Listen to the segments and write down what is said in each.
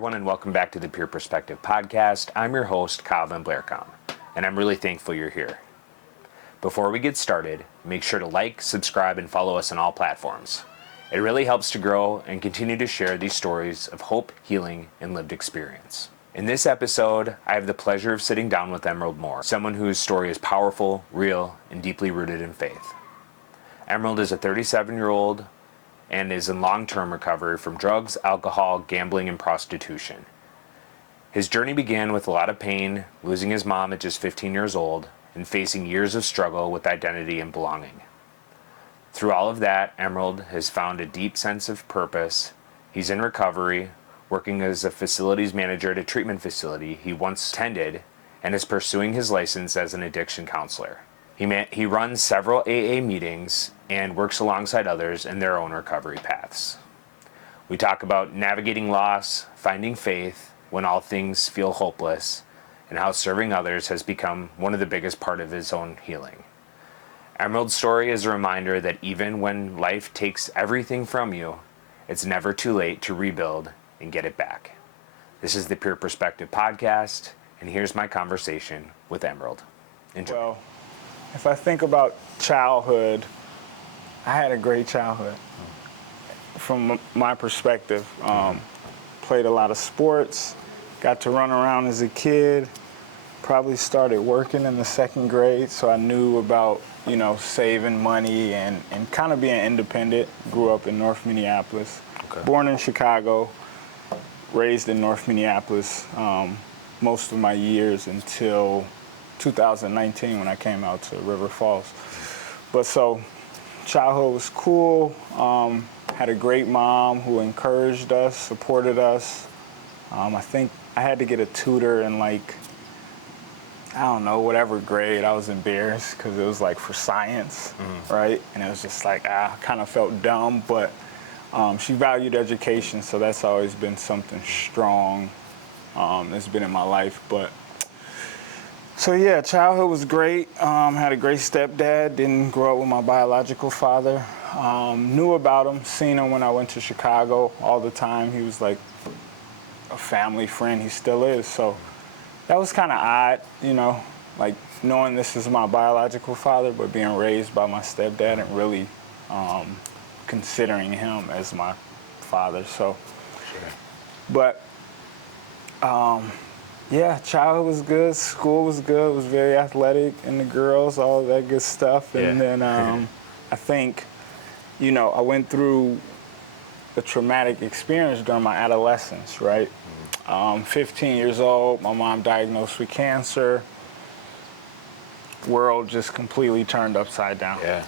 everyone, and welcome back to the Pure Perspective Podcast. I'm your host, Kyle Van Blaircom, and I'm really thankful you're here. Before we get started, make sure to like, subscribe, and follow us on all platforms. It really helps to grow and continue to share these stories of hope, healing, and lived experience. In this episode, I have the pleasure of sitting down with Emerald Moore, someone whose story is powerful, real, and deeply rooted in faith. Emerald is a 37-year-old and is in long-term recovery from drugs, alcohol, gambling, and prostitution. His journey began with a lot of pain, losing his mom at just 15 years old, and facing years of struggle with identity and belonging. Through all of that, Emerald has found a deep sense of purpose. He's in recovery, working as a facilities manager at a treatment facility he once attended, and is pursuing his license as an addiction counselor. He runs several AA meetings and works alongside others in their own recovery paths. We talk about navigating loss, finding faith when all things feel hopeless, and how serving others has become one of the biggest part of his own healing. Emerald's story is a reminder that even when life takes everything from you, it's never too late to rebuild and get it back. This is the Pure Perspective Podcast, and here's my conversation with Emerald. Enjoy. Well, if I think about childhood, I had a great childhood. From my perspective, played a lot of sports, got to run around as a kid, probably started working in the second grade, so I knew about, saving money and kind of being independent. Grew up in North Minneapolis, Born in Chicago, raised in North Minneapolis most of my years until 2019 when I came out to River Falls. But so childhood was cool. Had a great mom who encouraged us, supported us. I think I had to get a tutor in whatever grade. I was embarrassed because it was for science, right? And it was just I kind of felt dumb, but she valued education, so that's always been something strong that's been in my life. But so yeah, childhood was great. Had a great stepdad. Didn't grow up with my biological father. Knew about him, seen him when I went to Chicago all the time. He was like a family friend. He still is. So that was kind of odd, knowing this is my biological father, but being raised by my stepdad and really considering him as my father. So, but yeah, childhood was good, school was good, was very athletic, and the girls, all that good stuff. And then I think, I went through a traumatic experience during my adolescence, right? 15 years old, my mom diagnosed with cancer. World just completely turned upside down. Yeah.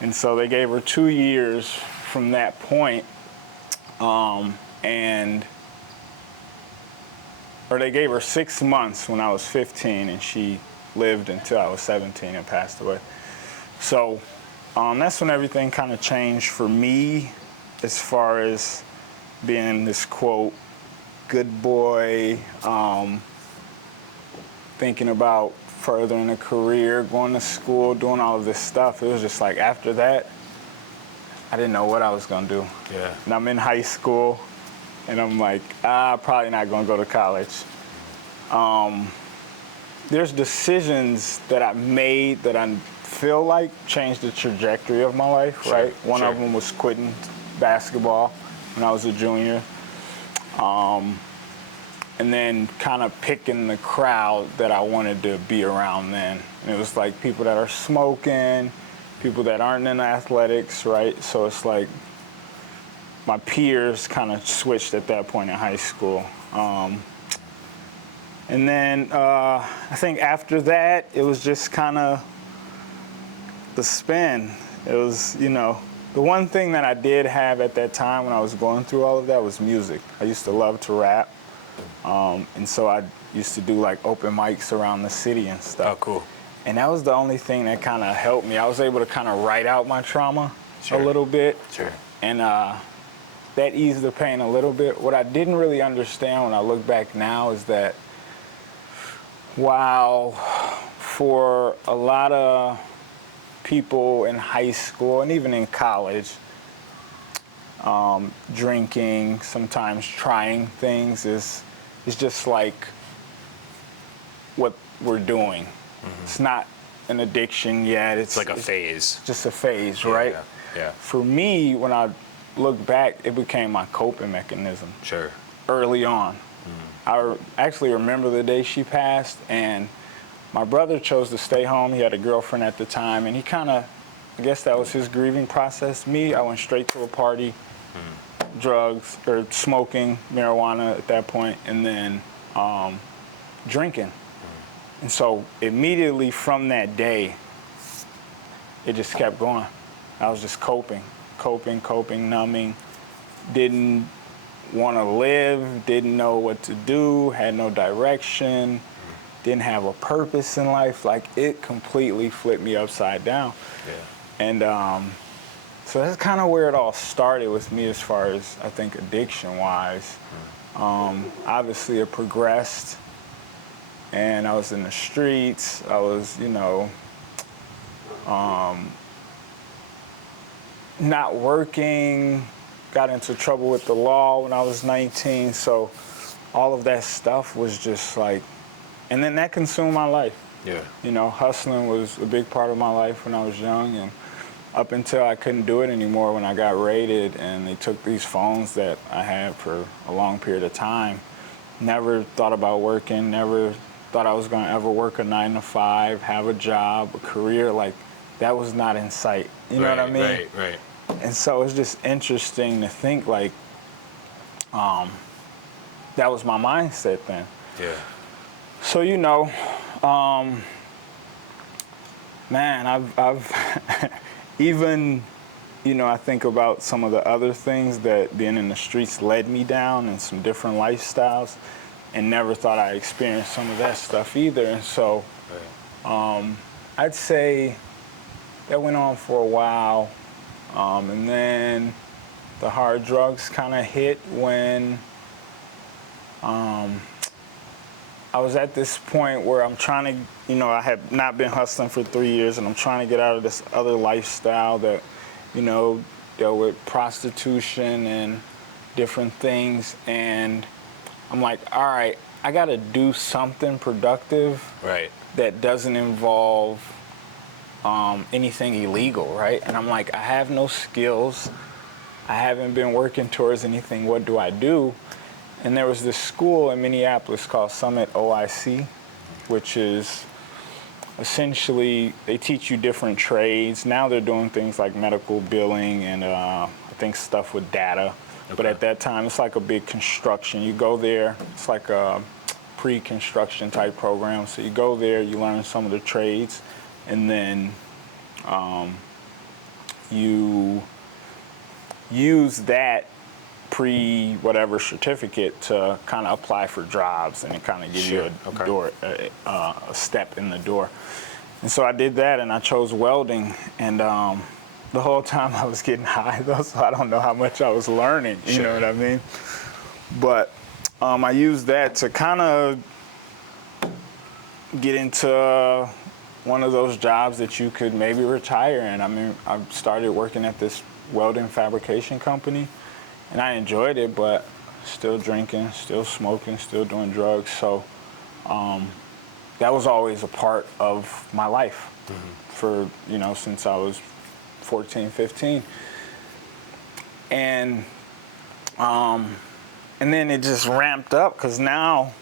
And so they gave her 2 years from that point, or they gave her 6 months when I was 15, and she lived until I was 17 and passed away. So that's when everything kind of changed for me as far as being this, quote, good boy, thinking about furthering a career, going to school, doing all of this stuff. It was just after that, I didn't know what I was going to do. Yeah. And I'm in high school, and I'm probably not going to go to college. There's decisions that I made that I feel changed the trajectory of my life, right? One of them was quitting basketball when I was a junior. And then kind of picking the crowd that I wanted to be around then. And it was people that are smoking, people that aren't in athletics, right? So it's my peers kind of switched at that point in high school. And then I think after that, it was just kind of the spin. It was, the one thing that I did have at that time when I was going through all of that was music. I used to love to rap. And so I used to do open mics around the city and stuff. Oh, cool. And that was the only thing that kind of helped me. I was able to kind of write out my trauma a little bit. Sure. And that eased the pain a little bit. What I didn't really understand when I look back now is that while for a lot of people in high school and even in college, Drinking, sometimes trying things is just like what we're doing. It's not an addiction yet. It's like a phase. Just a phase, right? Yeah. For me, when I look back, it became my coping mechanism. Sure. Early on. I actually remember the day she passed, and my brother chose to stay home. He had a girlfriend at the time, and he kind of, I guess that was his grieving process. Me, I went straight to a party, drugs, or smoking, marijuana at that point, and then drinking. And so immediately from that day, it just kept going. I was just coping, numbing, didn't want to live, didn't know what to do, had no direction, didn't have a purpose in life. Like, it completely flipped me upside down. Yeah. And so that's kind of where it all started with me as far as, I think, addiction-wise. Obviously, it progressed, and I was in the streets. I was, not working, got into trouble with the law when I was 19. So all of that stuff was just like, and then that consumed my life. Yeah. Hustling was a big part of my life when I was young, and up until I couldn't do it anymore when I got raided and they took these phones that I had for a long period of time. Never thought about working, never thought I was going to ever work a 9-to-5, have a job, a career. Like, that was not in sight. You know what I mean? Right. And so it's just interesting to think, like, that was my mindset then. Yeah. So, man, I've even, I think about some of the other things that being in the streets led me down and some different lifestyles, and never thought I experienced some of that stuff either. And so I'd say that went on for a while. And then the hard drugs kind of hit when I was at this point where I'm trying to, I had not been hustling for 3 years, and I'm trying to get out of this other lifestyle that, dealt with prostitution and different things. And I'm like, all right, I got to do something productive that doesn't involve anything illegal, right? And I'm like, I have no skills. I haven't been working towards anything. What do I do? And there was this school in Minneapolis called Summit OIC, which is essentially, they teach you different trades. Now they're doing things like medical billing and I think stuff with data. Okay. But at that time, it's like a big construction. You go there, it's like a pre-construction type program. So you go there, you learn some of the trades, and then you use that pre-whatever certificate to kind of apply for jobs, and it kind of gives you a door, a step in the door. And so I did that, and I chose welding, and the whole time I was getting high, though, so I don't know how much I was learning, you know what I mean? But I used that to kind of get into one of those jobs that you could maybe retire in. I mean, I started working at this welding fabrication company, and I enjoyed it, but still drinking, still smoking, still doing drugs. So that was always a part of my life for, since I was 14, 15. And then it just ramped up, because now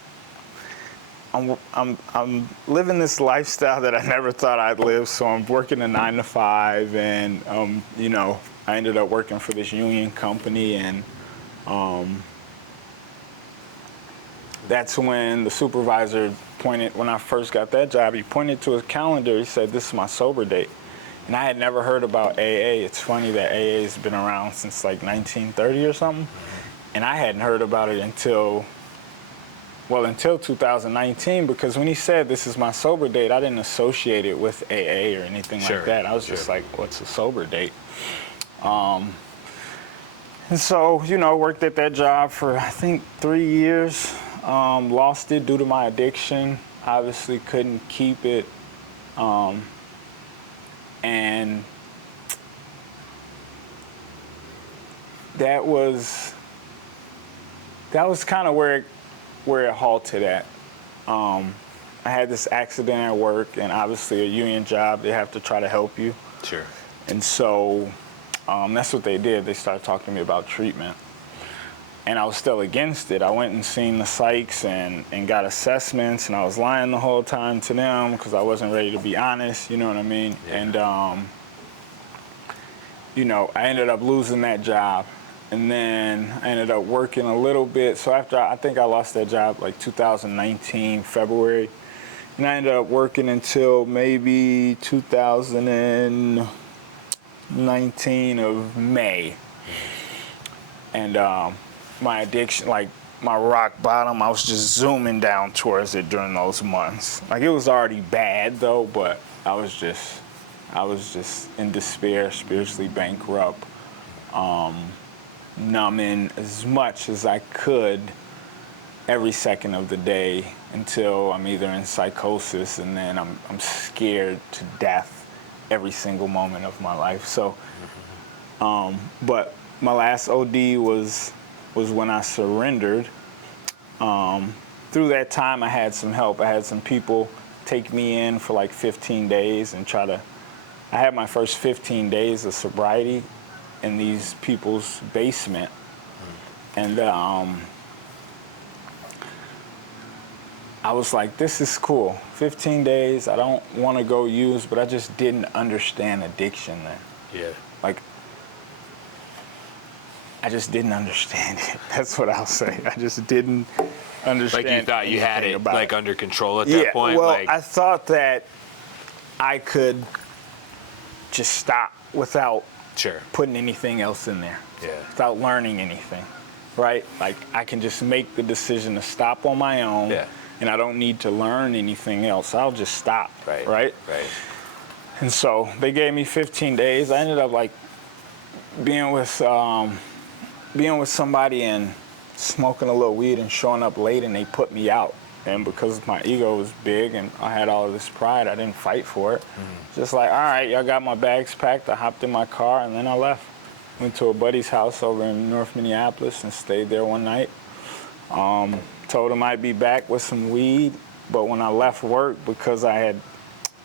I'm living this lifestyle that I never thought I'd live. So I'm working a 9-to-5, and I ended up working for this union company, and that's when the supervisor pointed, when I first got that job, he pointed to his calendar. He said, "This is my sober date." And I had never heard about AA. It's funny that AA has been around since like 1930 or something, and I hadn't heard about it until 2019, because when he said, "This is my sober date," I didn't associate it with AA or anything like that. I was just like, what's a sober date? And so, worked at that job for, I think, 3 years. Lost it due to my addiction. Obviously couldn't keep it. And that was kind of where it halted at. I had this accident at work, and obviously a union job, they have to try to help you. Sure. And so that's what they did. They started talking to me about treatment. And I was still against it. I went and seen the psychs and got assessments, and I was lying the whole time to them because I wasn't ready to be honest, you know what I mean? Yeah. And, you know, I ended up losing that job. And then I ended up working a little bit. So after, I think I lost that job like 2019, February. And I ended up working until maybe 2019 of May. And my addiction, like my rock bottom, I was just zooming down towards it during those months. Like it was already bad though, but I was just in despair, spiritually bankrupt, numbing as much as I could every second of the day until I'm either in psychosis and then I'm scared to death every single moment of my life. So, but my last OD was when I surrendered. Through that time, I had some help. I had some people take me in for like 15 days and I had my first 15 days of sobriety in these people's basement. And I was like, this is cool. 15 days, I don't want to go use, but I just didn't understand addiction then. Yeah. Like, I just didn't understand it. That's what I'll say. I just didn't understand. Like you thought you had it like under control at yeah, that point? Well, like... I thought that I could just stop without Sure. putting anything else in there. Yeah. Without learning anything, right? Like I can just make the decision to stop on my own. Yeah. And I don't need to learn anything else. I'll just stop. Right. Right. And so they gave me 15 days. I ended up like being with somebody and smoking a little weed and showing up late, and they put me out. And because my ego was big and I had all of this pride, I didn't fight for it. Just like, all right, y'all got my bags packed. I hopped in my car and then I left. Went to a buddy's house over in North Minneapolis and stayed there one night. Told him I'd be back with some weed, but when I left work, because I had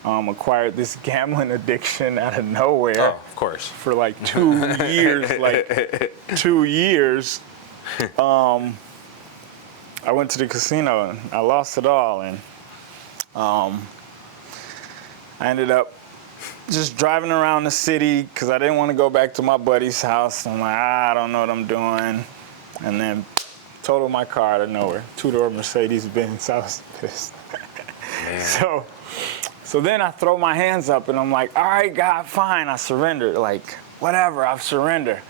acquired this gambling addiction out of nowhere. Oh, of course. For like 2 years, I went to the casino and I lost it all, and I ended up just driving around the city because I didn't want to go back to my buddy's house. I'm like, I don't know what I'm doing, and then totaled my car out of nowhere. Two-door Mercedes-Benz. I was pissed. So then I throw my hands up and I'm like, all right, God, fine, I surrendered. Like, whatever, I've surrendered.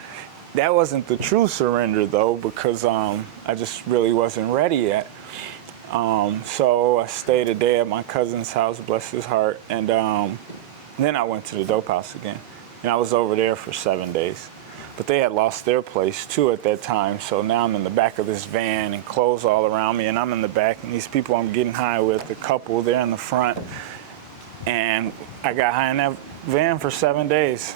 That wasn't the true surrender though, because I just really wasn't ready yet. So I stayed a day at my cousin's house, bless his heart, and then I went to the dope house again. And I was over there for 7 days. But they had lost their place too at that time, so now I'm in the back of this van and clothes all around me, and I'm in the back, and these people I'm getting high with, the couple, they're in the front, and I got high in that van for 7 days.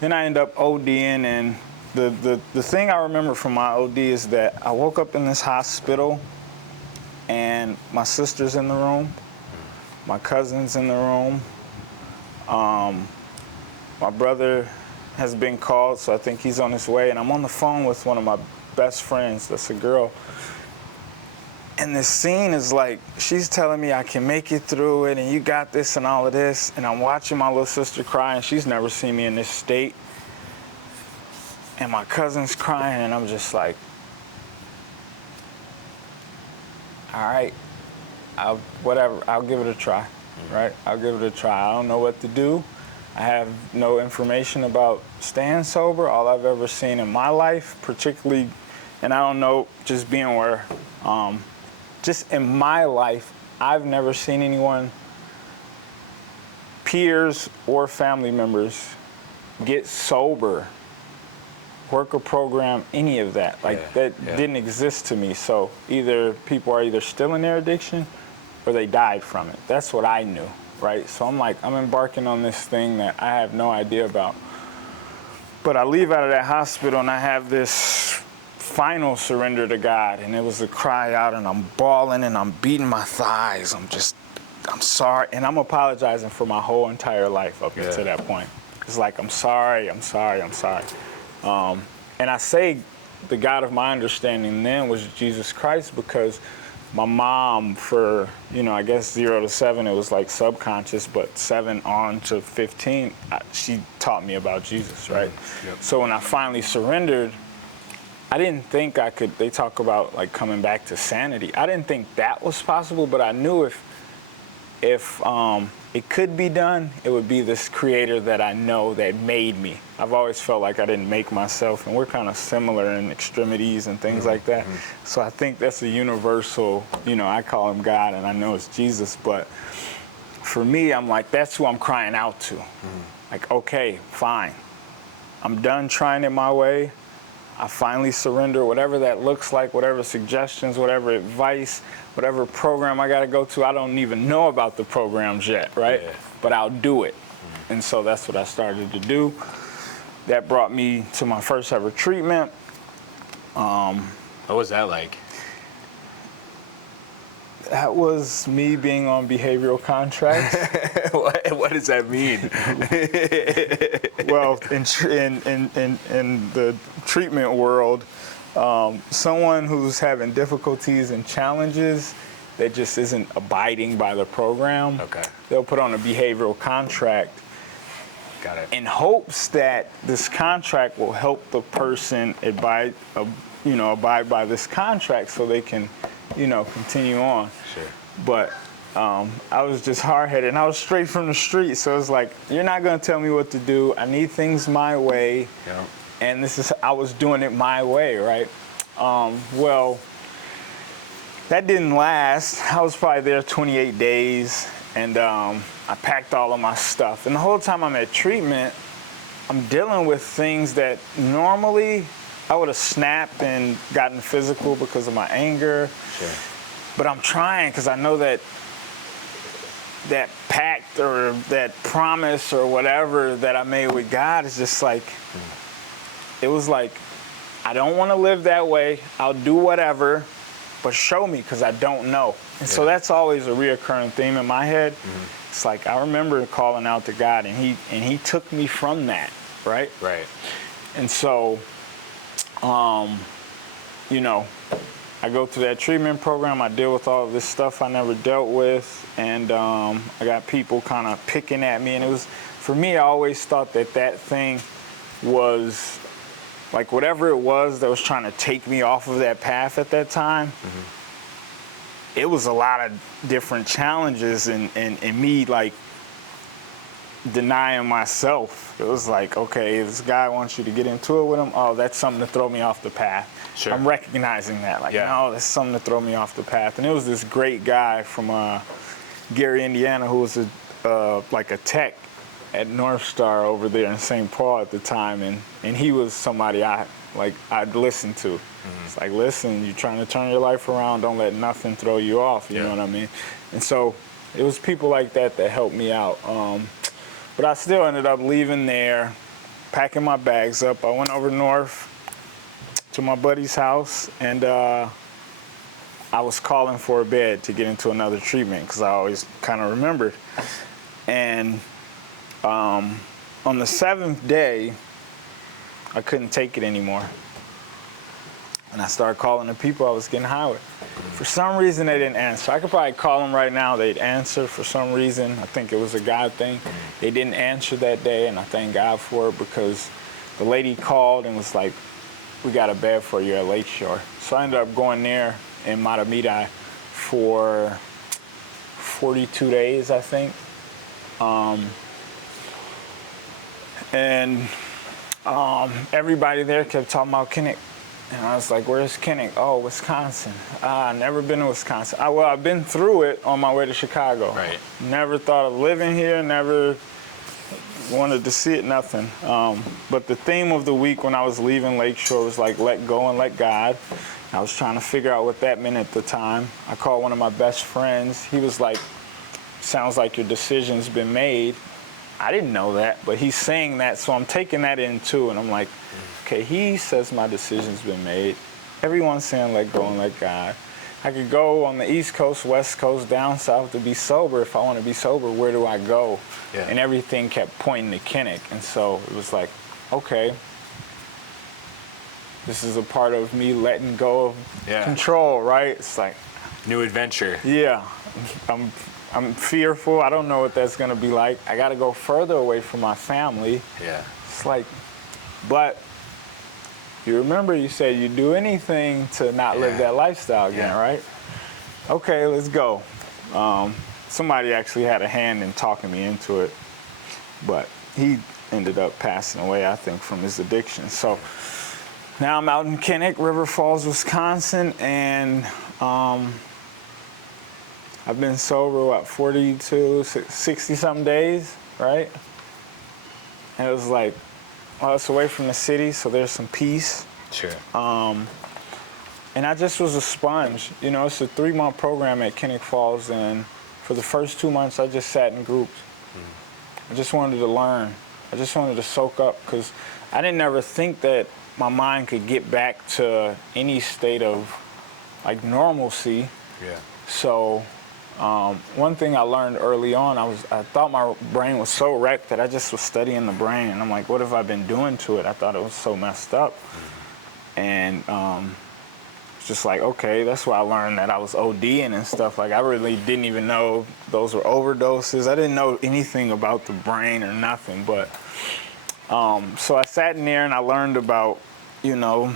Then I end up ODing, and the thing I remember from my OD is that I woke up in this hospital, and my sister's in the room, my cousin's in the room, my brother has been called, so I think he's on his way, and I'm on the phone with one of my best friends, that's a girl. And this scene is like, she's telling me I can make it through it, and you got this and all of this, and I'm watching my little sister cry, and she's never seen me in this state. And my cousin's crying, and I'm just like, all right, I'll give it a try, right? I'll give it a try. I don't know what to do. I have no information about staying sober. All I've ever seen in my life, particularly, and I don't know, just being where, just in my life, I've never seen anyone, peers or family members, get sober, work a program, any of that. Didn't exist to me. So either people are either still in their addiction or they died from it. That's what I knew. Right, so I'm embarking on this thing that I have no idea about. But I leave out of that hospital and I have this final surrender to God, and it was a cry out, and I'm bawling and I'm beating my thighs. I'm sorry, and I'm apologizing for my whole entire life up until that point. It's like, I'm sorry. And I say the God of my understanding then was Jesus Christ, because my mom, for, I guess 0 to 7, it was like subconscious, but 7 on to 15, she taught me about Jesus, right? Yep. So when I finally surrendered, I didn't think I could. They talk about like coming back to sanity. I didn't think that was possible, but I knew if it could be done, it would be this creator that I know that made me. I've always felt like I didn't make myself, and we're kind of similar in extremities and things like that. So I think that's a universal, I call him God, and I know it's Jesus, but for me, I'm like, that's who I'm crying out to. Like, okay, fine. I'm done trying it my way. I finally surrender, whatever that looks like, whatever suggestions, whatever advice, whatever program I got to go to. I don't even know about the programs yet, right? Yeah. But I'll do it. And so that's what I started to do. That brought me to my first ever treatment. What was that like? That was me being on behavioral contracts. What does that mean? Well, in the treatment world, someone who's having difficulties and challenges that just isn't abiding by the program, they'll put on a behavioral contract. Got it. In hopes that this contract will help the person abide by this contract so they can, continue on. Sure. But I was just hard-headed, and I was straight from the street. So it's like, you're not going to tell me what to do. I need things my way. Yeah. And I was doing it my way, right? Well, that didn't last. I was probably there 28 days, and I packed all of my stuff. And the whole time I'm at treatment, I'm dealing with things that normally I would have snapped and gotten physical because of my anger. Sure. But I'm trying, because I know that pact or that promise or whatever that I made with God is just like, it was like, I don't want to live that way. I'll do whatever, but show me, because I don't know. And so that's always a reoccurring theme in my head. It's like, I remember calling out to God, and he took me from that, right? Right. And so, I go through that treatment program. I deal with all of this stuff I never dealt with, and I got people kind of picking at me. And it was, for me, I always thought that thing was like whatever it was that was trying to take me off of that path at that time. It was a lot of different challenges and me like denying myself. It was like, okay, this guy wants you to get into it with him. Oh, that's something to throw me off the path. Sure. I'm recognizing that. Like, no, that's something to throw me off the path. And it was this great guy from Gary, Indiana, who was like a tech at North Star over there in St. Paul at the time. And he was somebody I'd listen to. It's like, listen, you're trying to turn your life around. Don't let nothing throw you off. You know what I mean? And so it was people like that helped me out. But I still ended up leaving there, packing my bags up. I went over north to my buddy's house, and I was calling for a bed to get into another treatment, because I always kind of remembered. And on the 7th day, I couldn't take it anymore. And I started calling the people I was getting high with. For some reason, they didn't answer. I could probably call them right now. They'd answer for some reason. I think it was a God thing. They didn't answer that day, and I thank God for it, because the lady called and was like, we got a bed for you at Lakeshore. So I ended up going there in Matamidi for 42 days, I think. Everybody there kept talking about Kinnick. And I was like, where's Kinnick? Oh, Wisconsin. Never been to Wisconsin. I've been through it on my way to Chicago. Right. Never thought of living here, never wanted to see it, nothing. But the theme of the week when I was leaving Lakeshore was like, let go and let God. I was trying to figure out what that meant at the time. I called one of my best friends. He was like, sounds like your decision's been made. I didn't know that, but he's saying that, so I'm taking that in too, and I'm like, okay, he says my decision's been made. Everyone's saying let go and let God. I could go on the East Coast, West Coast, down south to be sober. If I want to be sober, where do I go? Yeah. And everything kept pointing to Kinnick, and so it was like, okay, this is a part of me letting go of control, right? It's like new adventure. Yeah, I'm fearful. I don't know what that's gonna be like. I gotta go further away from my family. Yeah. It's like, but you remember you said you'd do anything to not live that lifestyle again, right? Okay, let's go. Somebody actually had a hand in talking me into it, but he ended up passing away, I think, from his addiction. So now I'm out in Kinnick, River Falls, Wisconsin, and I've been sober, 42, 60-something days, right? And it was like, well, it's away from the city, so there's some peace. Sure. And I just was a sponge. You know, it's a 3-month program at Kinnick Falls, and for the first 2 months, I just sat in groups. I just wanted to learn. I just wanted to soak up, because I didn't ever think that my mind could get back to any state of, like, normalcy. Yeah. So one thing I learned early on, I thought my brain was so wrecked that I just was studying the brain, and I'm like, what have I been doing to it? I thought it was so messed up. And it's just like, okay, that's why I learned that I was ODing and stuff. Like, I really didn't even know those were overdoses. I didn't know anything about the brain or nothing. But so I sat in there and I learned about, you know,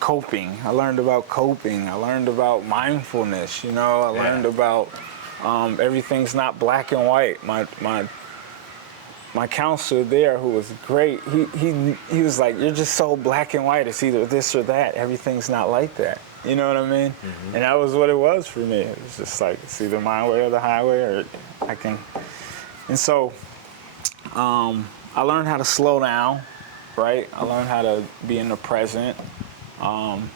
coping. I learned about coping. I learned about mindfulness. You know, I learned about everything's not black and white. My counselor there, who was great, he was like, you're just so black and white. It's either this or that. Everything's not like that. You know what I mean? Mm-hmm. And that was what it was for me. It was just like, it's either my way or the highway, or I can. And so I learned how to slow down, right? I learned how to be in the present. And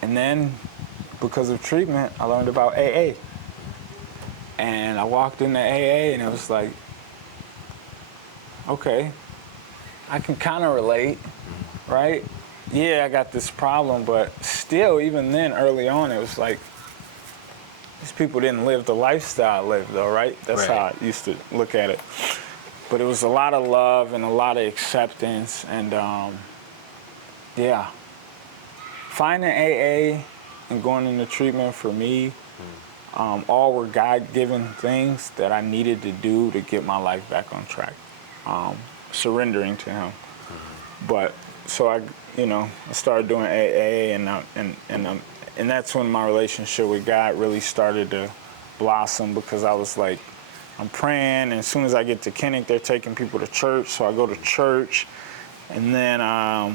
then, because of treatment, I learned about AA. And I walked into AA, and it was like, okay, I can kind of relate, right? Yeah, I got this problem, but still, even then, early on, it was like, these people didn't live the lifestyle I lived, though, right? That's how I used to look at it. But it was a lot of love and a lot of acceptance, and finding AA and going into treatment for me, all were God-given things that I needed to do to get my life back on track. Surrendering to him. But so I started doing AA, and that's when my relationship with God really started to blossom, because I was like, I'm praying, and as soon as I get to Kinnick, they're taking people to church, so I go to church, and then I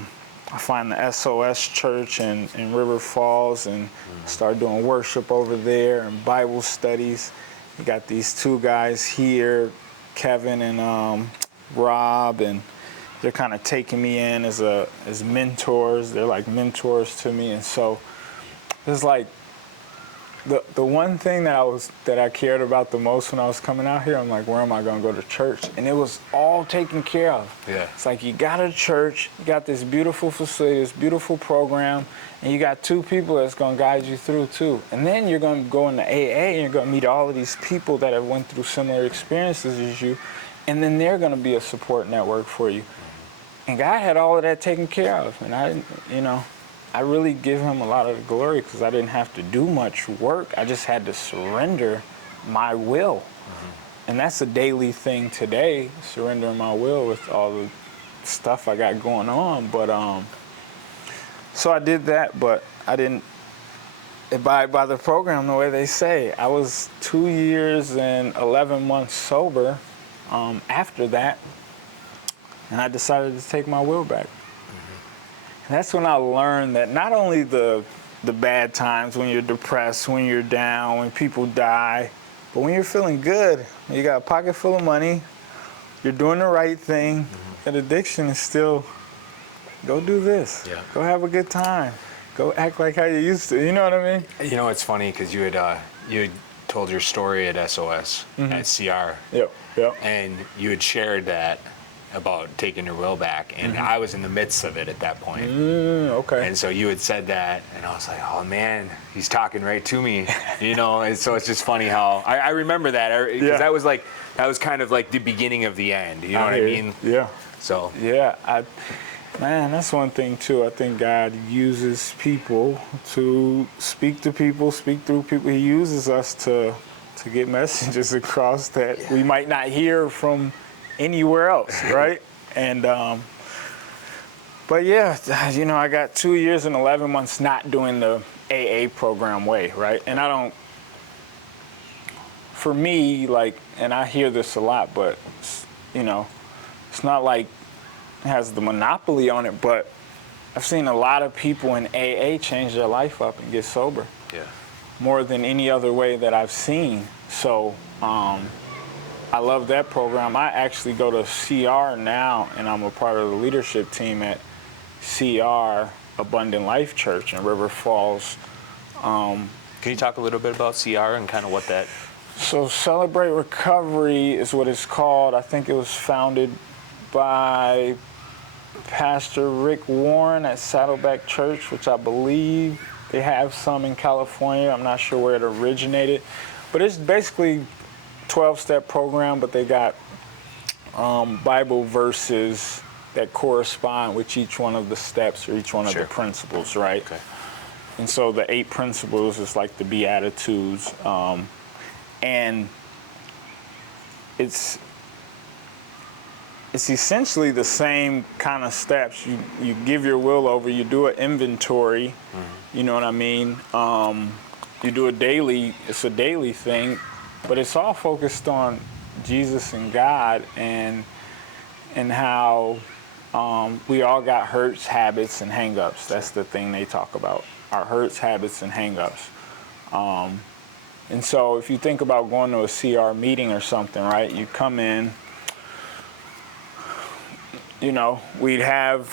find the SOS church in River Falls and start doing worship over there and Bible studies. You got these 2 guys here, Kevin and Rob, and they're kind of taking me in as mentors. They're like mentors to me, and so it's like the one thing that I cared about the most when I was coming out here. I'm like, where am I going to go to church? And it was all taken care of. Yeah. It's like, you got a church, you got this beautiful facility, this beautiful program, and you got 2 people that's going to guide you through too. And then you're going to go into AA, and you're going to meet all of these people that have went through similar experiences as you. And then they're going to be a support network for you. And God had all of that taken care of. And I really give him a lot of the glory, because I didn't have to do much work. I just had to surrender my will. Mm-hmm. And that's a daily thing today, surrendering my will with all the stuff I got going on. But so I did that, but I didn't abide by the program the way they say. I was 2 years and 11 months sober after that, and I decided to take my will back. And that's when I learned that not only the bad times, when you're depressed, when you're down, when people die, but when you're feeling good, when you got a pocket full of money, you're doing the right thing, that addiction is still, go do this. Yeah. Go have a good time. Go act like how you used to. You know what I mean? You know, it's funny, because you had told your story at SOS, at CR. Yep. And you had shared that about taking your will back, and I was in the midst of it at that point. Okay. And so you had said that, and I was like, oh man, he's talking right to me, and so it's just funny how, I remember that, because that was kind of like the beginning of the end, you know what I mean? Yeah. So. Yeah, man, that's one thing too. I think God uses people to speak to people, speak through people. He uses us to get messages across that we might not hear from anywhere else, right? And but yeah, I got 2 years and 11 months not doing the AA program way, right? And for me, and I hear this a lot, but it's not like it has the monopoly on it, but I've seen a lot of people in AA change their life up and get sober. Yeah. More than any other way that I've seen. So I love that program. I actually go to CR now, and I'm a part of the leadership team at CR Abundant Life Church in River Falls. Can you talk a little bit about CR and kind of what that? So Celebrate Recovery is what it's called. I think it was founded by Pastor Rick Warren at Saddleback Church, which I believe they have some in California. I'm not sure where it originated, but it's basically 12-step program, but they got Bible verses that correspond with each one of the steps or each one of the principles, right? Okay. And so the 8 principles is like the Beatitudes, and it's essentially the same kind of steps. You give your will over, you do an inventory, you know what I mean? You do it's a daily thing, but it's all focused on Jesus and God and how we all got hurts, habits, and hang-ups. That's the thing they talk about, our hurts, habits, and hang-ups. And so if you think about going to a CR meeting or something, right, you come in, we'd have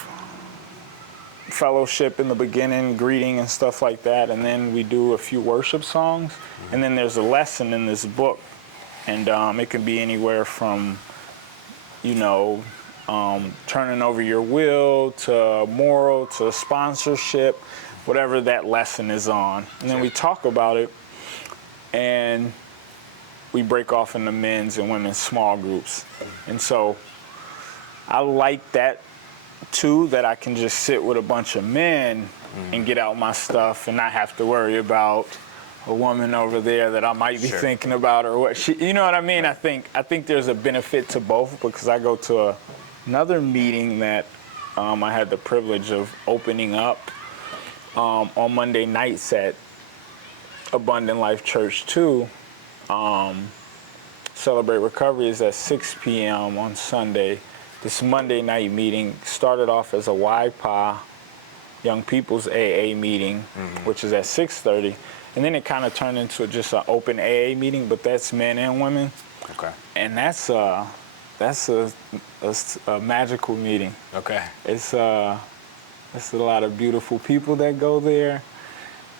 fellowship in the beginning, greeting and stuff like that, and then we do a few worship songs, and then there's a lesson in this book, and it can be anywhere from, turning over your will to moral to sponsorship, whatever that lesson is on. And then we talk about it, and we break off into men's and women's small groups. And so I like that too, that I can just sit with a bunch of men and get out my stuff and not have to worry about a woman over there that I might be thinking about or what she, you know what I mean? Right. I think there's a benefit to both, because I go to another meeting that I had the privilege of opening up on Monday nights at Abundant Life Church too. Celebrate Recovery is at 6 p.m. on Sunday. This Monday night meeting started off as a YPA, Young People's AA meeting, which is at 6:30. And then it kind of turned into just an open AA meeting, but that's men and women. Okay. And that's a magical meeting. Okay. It's a lot of beautiful people that go there,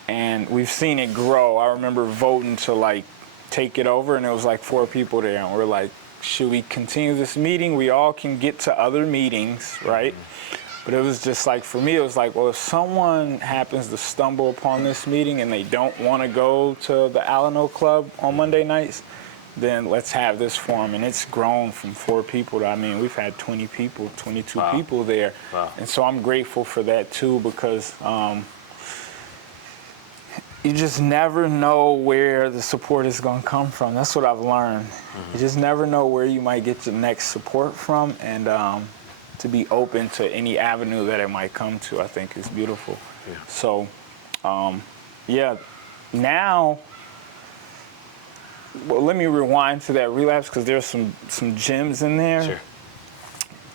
and we've seen it grow. I remember voting to take it over, and it was 4 people there, and we're like, should we continue this meeting? We all can get to other meetings, right? But it was just for me, it was well, if someone happens to stumble upon this meeting and they don't want to go to the Alano Club on Monday nights, then let's have this for them. And it's grown from 4 people to, we've had 20 people, 22 people there. Wow. And so I'm grateful for that too, because you just never know where the support is going to come from. That's what I've learned. You just never know where you might get your next support from, and to be open to any avenue that it might come to, I think is beautiful. Yeah. So, now, well, let me rewind to that relapse, because there's some gems in there. Sure.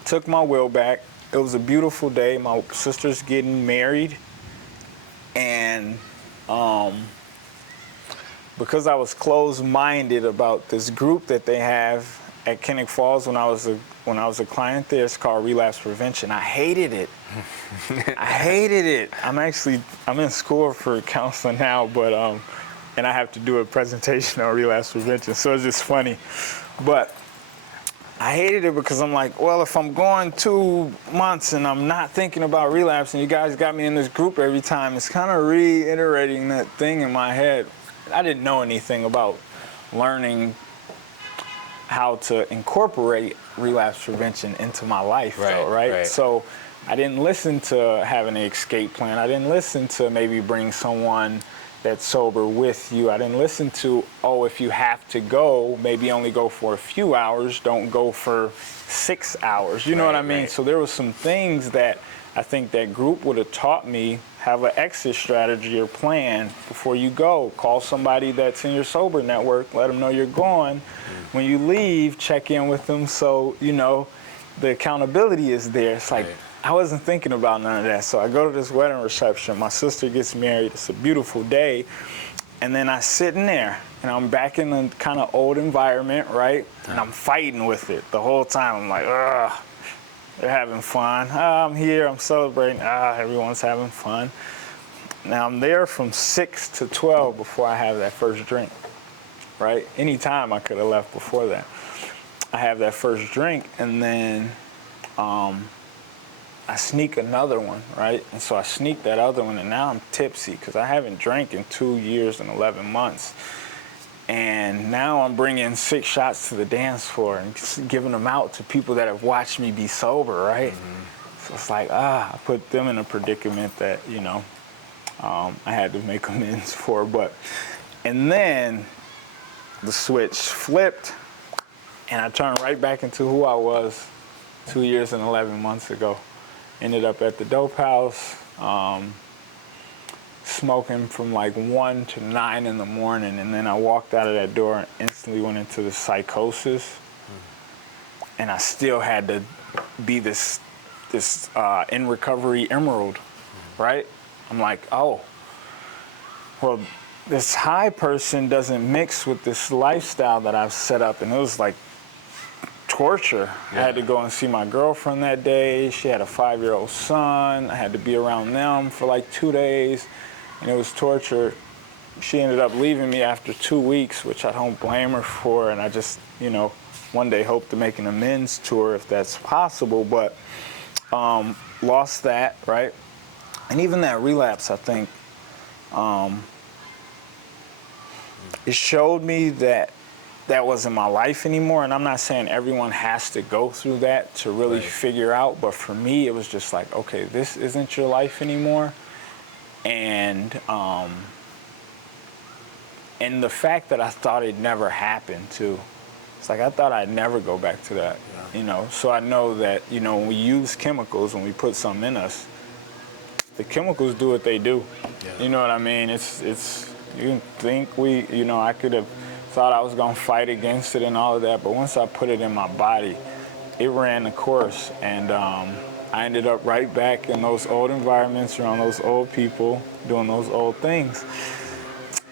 Took my will back. It was a beautiful day. My sister's getting married, and because I was closed-minded about this group that they have at Kenneck Falls when I was a client there, it's called Relapse Prevention. I hated it. I hated it. I'm in school for counseling now, but and I have to do a presentation on relapse prevention. So it's just funny. But I hated it because I'm like, well, if I'm going 2 months and I'm not thinking about relapse and you guys got me in this group every time, it's kind of reiterating that thing in my head. I didn't know anything about learning how to incorporate relapse prevention into my life, right? So I didn't listen to having an escape plan. I didn't listen to maybe bring someone that's sober with you. I didn't listen to, oh, if you have to go, maybe only go for a few hours, don't go for 6 hours. You know what I mean? So there were some things that I think that group would have taught me. Have an exit strategy or plan before you go. Call somebody that's in your sober network, let them know you're going. When you leave, check in with them so, you know, the accountability is there. It's like, I wasn't thinking about none of that. So I go to this wedding reception. My sister gets married. It's a beautiful day. And then I sit in there, and I'm back in the kind of old environment, right? And I'm fighting with it the whole time. I'm like, ugh. They're having fun. I'm here, I'm celebrating. Everyone's having fun. Now I'm there from 6 to 12 before I have that first drink, right? Anytime I could have left before that. I have that first drink, and then I sneak another one, right? And so I sneak that other one, and now I'm tipsy because I haven't drank in 2 years and 11 months. And now I'm bringing 6 shots to the dance floor and giving them out to people that have watched me be sober, right? So it's like, I put them in a predicament that, you know, I had to make amends for. And then the switch flipped, and I turned right back into who I was 2 years and 11 months ago. Ended up at the dope house, smoking from like 1 to 9 in the morning, and then I walked out of that door and instantly went into the psychosis. And I still had to be this in recovery emerald, right? I'm like, oh, well, this high person doesn't mix with this lifestyle that I've set up, and it was like torture. I had to go and see my girlfriend that day. She had a 5-year-old son. I had to be around them for like 2 days. And it was torture. She ended up leaving me after 2 weeks, which I don't blame her for. And I just, you know, one day hope to make an amends to her if that's possible. But lost that, right? And even that relapse, I think, it showed me that that wasn't my life anymore. And I'm not saying everyone has to go through that to really figure out. But for me, it was just like, okay, this isn't your life anymore. And the fact that I thought it never happened too. It's like I thought I'd never go back to that, you know. So I know that, you know, when we use chemicals, when we put something in us, the chemicals do what they do. You know what I mean? It's you think you know, I could have thought I was gonna fight against it and all of that, but once I put it in my body, it ran the course, and I ended up right back in those old environments, around those old people, doing those old things.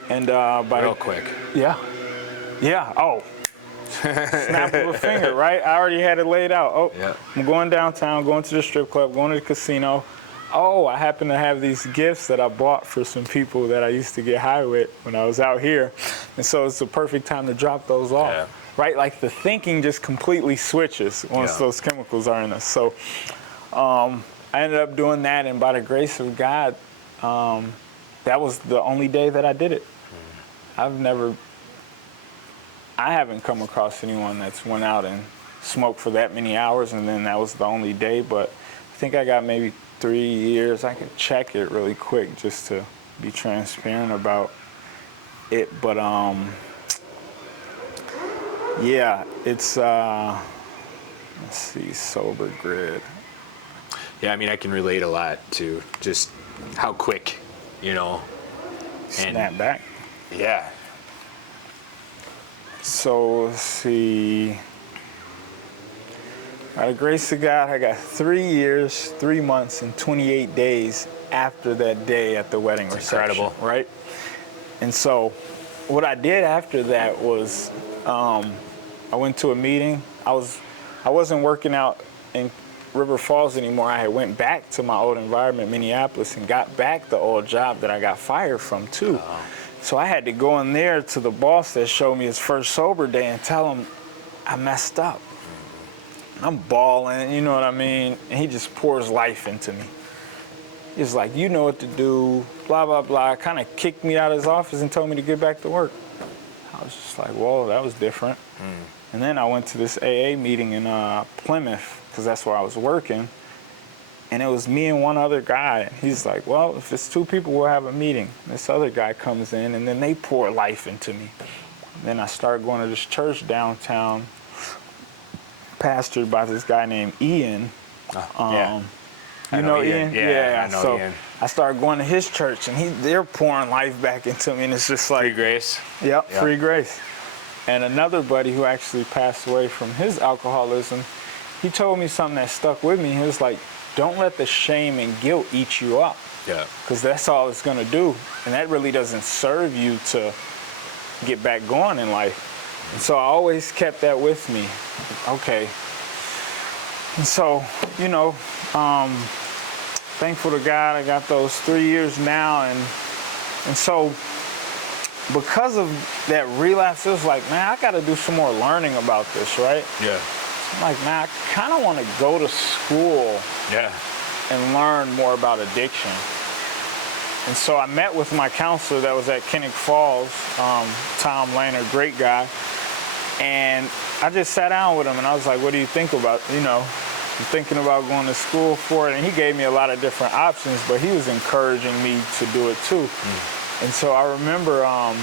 And real quick. Yeah. Oh, snap of a finger, right? I already had it laid out. Oh, I'm going downtown, going to the strip club, going to the casino. Oh, I happen to have these gifts that I bought for some people that I used to get high with when I was out here, and so it's the perfect time to drop those off. Right? Like the thinking just completely switches once those chemicals are in us. So I ended up doing that, and by the grace of God, that was the only day that I did it. I haven't come across anyone that's went out and smoked for that many hours, and then that was the only day, but I think I got maybe 3 years. I could check it really quick just to be transparent about it, but yeah, it's, let's see, Sober Grid. Yeah, I mean, I can relate a lot to just how quick, you know. Snap back. Yeah. So, let's see. By the grace of God, I got 3 years, 3 months, and 28 days after that day at the wedding reception. Incredible. Right? And so, what I did after that was, I went to a meeting. I wasn't working out in River Falls anymore. I had went back to my old environment, Minneapolis, and got back the old job that I got fired from too. So I had to go in there to the boss that showed me his first sober day and tell him I messed up. I'm bawling, you know what I mean? And he just pours life into me. He's like, you know what to do, blah, blah, blah. Kind of kicked me out of his office and told me to get back to work. I was just like, whoa, that was different. And then I went to this AA meeting in Plymouth, because that's where I was working. And it was me and one other guy. He's like, well, if it's 2 people, we'll have a meeting. This other guy comes in, and then they pour life into me. And then I started going to this church downtown, pastored by this guy named Ian. Yeah. You know Ian? Yeah, I know so Ian. I started going to his church, and they're pouring life back into me, and it's just like... Free grace. Yep, free grace. And another buddy who actually passed away from his alcoholism, he told me something that stuck with me. He was like, don't let the shame and guilt eat you up. Yeah. Because that's all it's going to do. And that really doesn't serve you to get back going in life. And so I always kept that with me. Okay. And so, you know, thankful to God, I got those 3 years now. And so because of that relapse, it was like, man, I got to do some more learning about this, right? Yeah. I'm like, man, I kind of want to go to school and learn more about addiction. And so I met with my counselor that was at Kinnick Falls, Tom Lehner, great guy. And I just sat down with him and I was like, what do you think about, you know, I'm thinking about going to school for it. And he gave me a lot of different options, but he was encouraging me to do it too. And so I remember, I'm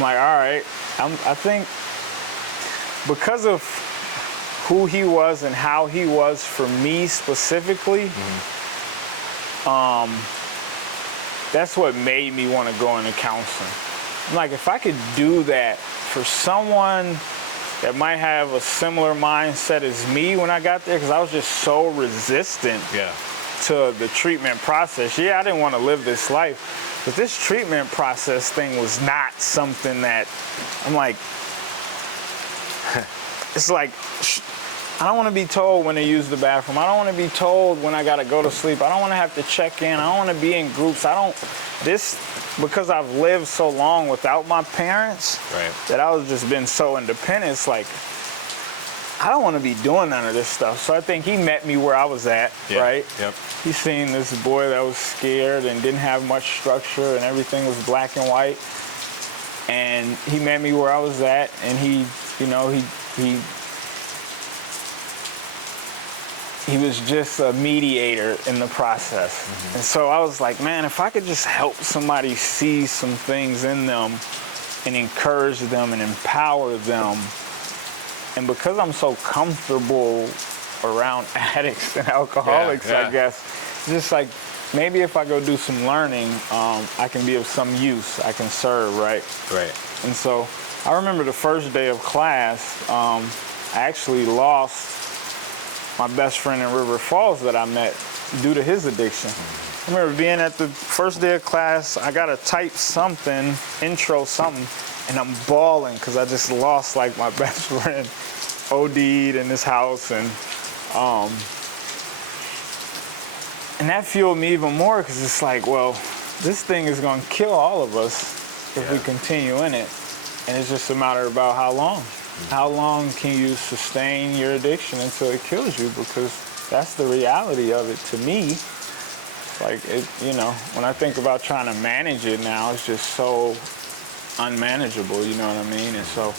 like, all right, I think because of who he was and how he was for me specifically, that's what made me want to go into counseling. I'm like, if I could do that for someone that might have a similar mindset as me when I got there, because I was just so resistant to the treatment process. Yeah, I didn't want to live this life, but this treatment process thing was not something that, I'm like, it's like, I don't want to be told when to use the bathroom. I don't want to be told when I got to go to sleep. I don't want to have to check in. I don't want to be in groups. Because I've lived so long without my parents, that I was just been so independent. It's like, I don't want to be doing none of this stuff. So I think he met me where I was at, right? Yep. He seen this boy that was scared and didn't have much structure and everything was black and white. And he met me where I was at, and he was just a mediator in the process. And so I was like, man, if I could just help somebody see some things in them and encourage them and empower them. And because I'm so comfortable around addicts and alcoholics, I guess, just like, maybe if I go do some learning, I can be of some use. I can serve, right? And so I remember the first day of class, I actually lost my best friend in River Falls that I met due to his addiction. I remember being at the first day of class, I got to type something, intro something, and I'm bawling because I just lost like my best friend, OD'd in this house. And that fueled me even more because it's like, well, this thing is going to kill all of us if we continue in it. And it's just a matter about how long. How long can you sustain your addiction until it kills you? Because that's the reality of it to me. Like, when I think about trying to manage it now, it's just so unmanageable, you know what I mean? And so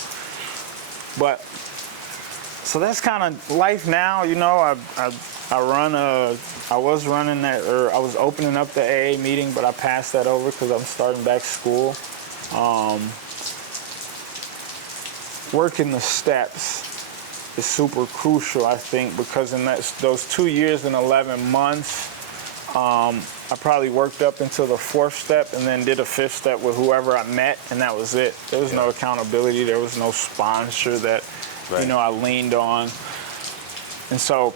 that's kind of life now, you know. I was opening up the AA meeting, but I passed that over because I'm starting back school. Working the steps is super crucial, I think, because in those 2 years and 11 months, I probably worked up until the 4th step and then did a 5th step with whoever I met, and that was it. There was no accountability. There was no sponsor that, I leaned on. And so,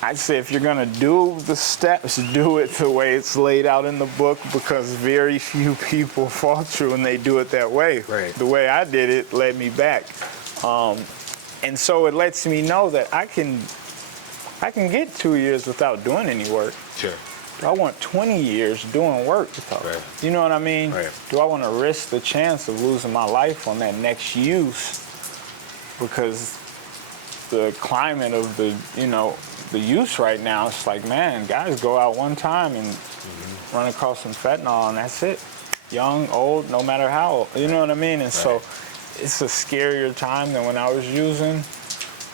I'd say if you're going to do the steps, do it the way it's laid out in the book, because very few people fall through and they do it that way. The way I did it led me back. And so it lets me know that I can get 2 years without doing any work. do I want 20 years doing work? Right. You know what I mean? Right. Do I want to risk the chance of losing my life on that next use? Because the climate of the use right now, it's like, man, guys go out one time and run across some fentanyl and that's it. Young, old, no matter how old, you know what I mean? And so it's a scarier time than when I was using,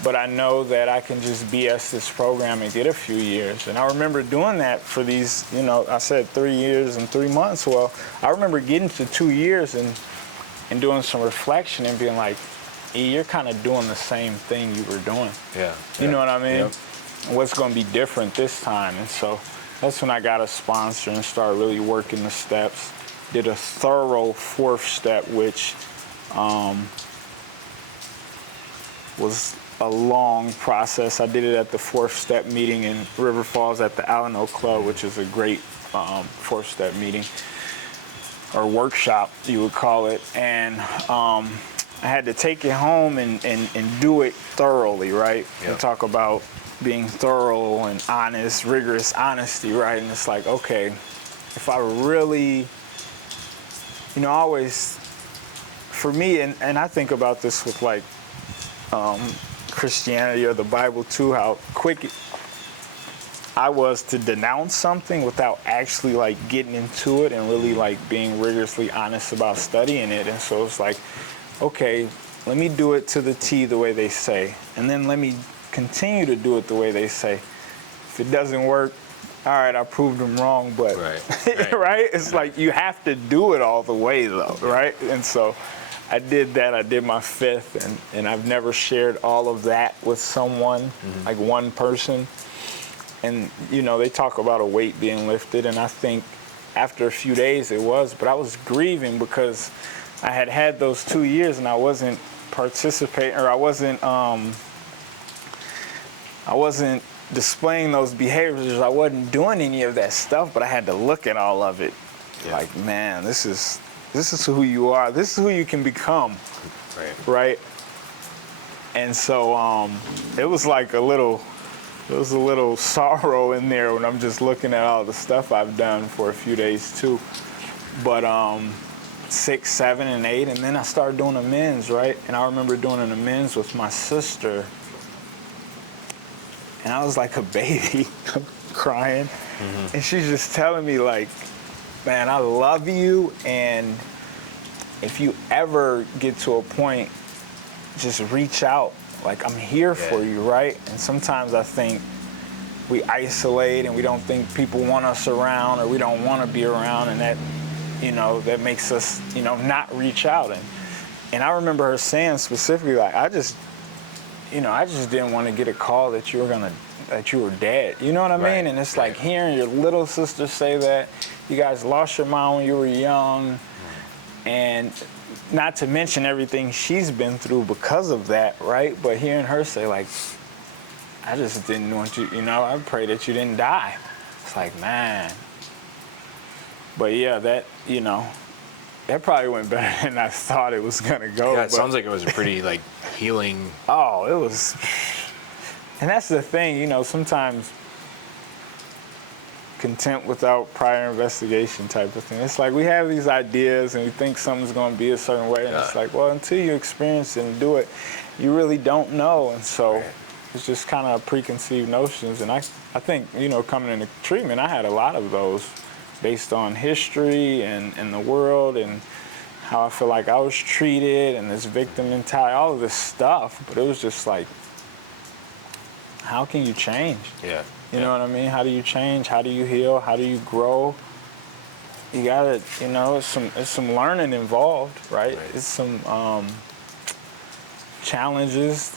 but I know that I can just BS this program and get a few years. And I remember doing that for these, I said 3 years and 3 months. Well, I remember getting to 2 years and doing some reflection and being like, you're kind of doing the same thing you were doing. Yeah. You know what I mean? Yep. What's going to be different this time? And so that's when I got a sponsor and started really working the steps. Did a thorough 4th step, which was a long process. I did it at the 4th step meeting in River Falls at the Alano Club, which is a great 4th step meeting, or workshop, you would call it. And I had to take it home and do it thoroughly, right? Yep. And talk about being thorough and honest, rigorous honesty, right? And it's like, okay, if I really, always, for me, and I think about this with like Christianity or the Bible too, how quick I was to denounce something without actually like getting into it and really like being rigorously honest about studying it. And so it's like, okay, let me do it to the T the way they say, and then let me continue to do it the way they say. If it doesn't work, all right, I proved them wrong, but right? It's like you have to do it all the way though, right? And so I did that. I did my 5th, and I've never shared all of that with someone, like one person. And they talk about a weight being lifted, and I think after a few days it was, but I was grieving because I had those 2 years and I wasn't participating, or I wasn't displaying those behaviors. I wasn't doing any of that stuff, but I had to look at all of it. Yeah. Like, man, this is who you are. This is who you can become. Right? And so it was like a little sorrow in there when I'm just looking at all the stuff I've done for a few days too. But 6, 7, and 8, and then I started doing amends, right? And I remember doing an amends with my sister, and I was like a baby, crying, and she's just telling me like, man, I love you, and if you ever get to a point, just reach out, like I'm here for you, right? And sometimes I think we isolate and we don't think people want us around, or we don't want to be around, and that that makes us, not reach out. And I remember her saying specifically, like, I just didn't want to get a call that you were dead. You know what I mean? And it's like hearing your little sister say that. You guys lost your mom when you were young. And not to mention everything she's been through because of that, right? But hearing her say, like, I just didn't want you, I pray that you didn't die. It's like, man. But yeah, that, that probably went better than I thought it was going to go. Yeah, it sounds like it was a pretty, like, healing. Oh, it was. And that's the thing, sometimes contempt without prior investigation type of thing. It's like we have these ideas and we think something's going to be a certain way. And it's like, well, until you experience it and do it, you really don't know. And so it's just kind of preconceived notions. And I think, coming into treatment, I had a lot of those, based on history and the world and how I feel like I was treated and this victim mentality, all of this stuff. But it was just like, how can you change? Yeah. You know what I mean? How do you change? How do you heal? How do you grow? You gotta, it's some learning involved, right? It's some challenges,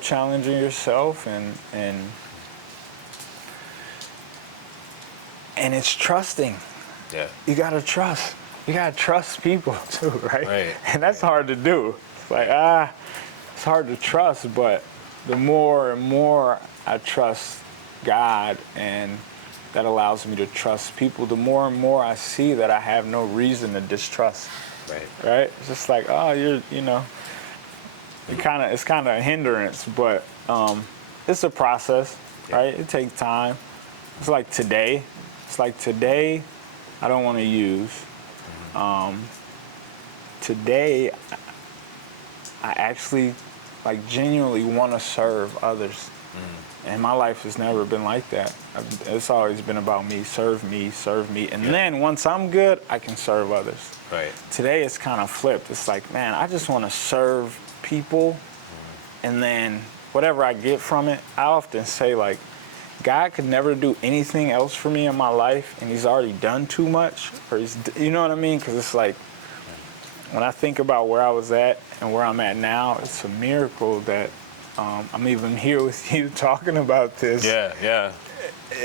challenging yourself and it's trusting. Yeah. You gotta trust. You gotta trust people too, right? And that's hard to do. It's like, it's hard to trust, but the more and more I trust God, and that allows me to trust people, the more and more I see that I have no reason to distrust. Right? It's just like, it's kind of a hindrance, but it's a process, right? It takes time. It's like today, It's like today, I don't want to use. Today, I actually, like, genuinely want to serve others. And my life has never been like that. It's always been about me, serve me, serve me. And then once I'm good, I can serve others. Right. Today, it's kind of flipped. It's like, man, I just want to serve people. And then whatever I get from it, I often say, like, God could never do anything else for me in my life, and he's already done too much. Or you know what I mean? Because it's like, when I think about where I was at and where I'm at now, it's a miracle that I'm even here with you talking about this. Yeah.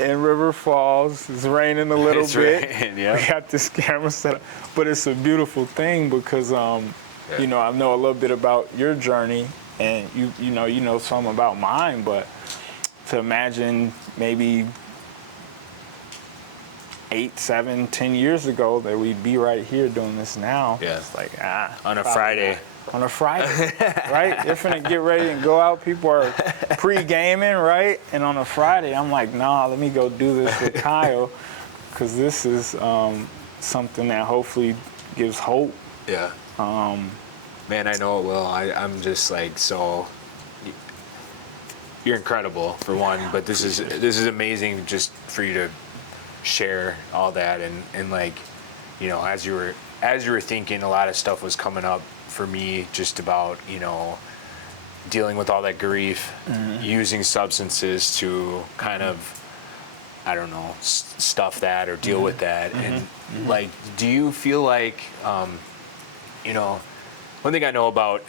In River Falls, it's raining a little bit. Right, yeah. We got this camera set up, but it's a beautiful thing because you know, I know a little bit about your journey, and you know some about mine. But to imagine maybe 8, 7, 10 years ago that we'd be right here doing this now. Yeah. It's like On a Friday. On a Friday, right? You're finna get ready and go out. People are pre-gaming, right? And on a Friday, I'm like, nah, let me go do this with Kyle, because this is something that hopefully gives hope. Yeah. Man, I know it will. I'm just like, so you're incredible for one, but this is amazing just for you to share all that, and like, you know, as you were thinking, a lot of stuff was coming up for me just about, you know, dealing with all that grief, using substances to kind of, I don't know, stuff that or deal with that. And like, do you feel like, you know, one thing I know about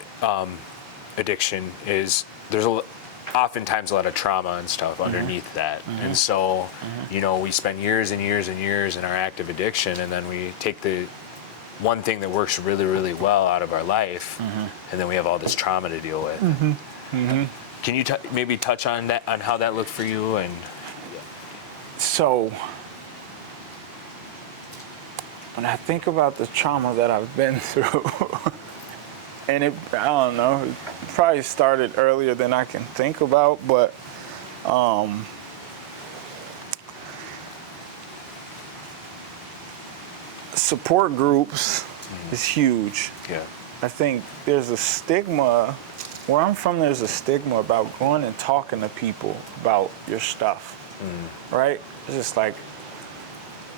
addiction is there's oftentimes a lot of trauma and stuff underneath that. And so, you know, we spend years and years and years in our active addiction, and then we take the one thing that works really, really well out of our life, and then we have all this trauma to deal with. Can you maybe touch on that, on how that looked for you? And so, when I think about the trauma that I've been through, and I don't know, it probably started earlier than I can think about, but support groups is huge. yeah, I think there's a stigma, where I'm from, there's a stigma about going and talking to people about your stuff, right? It's just like,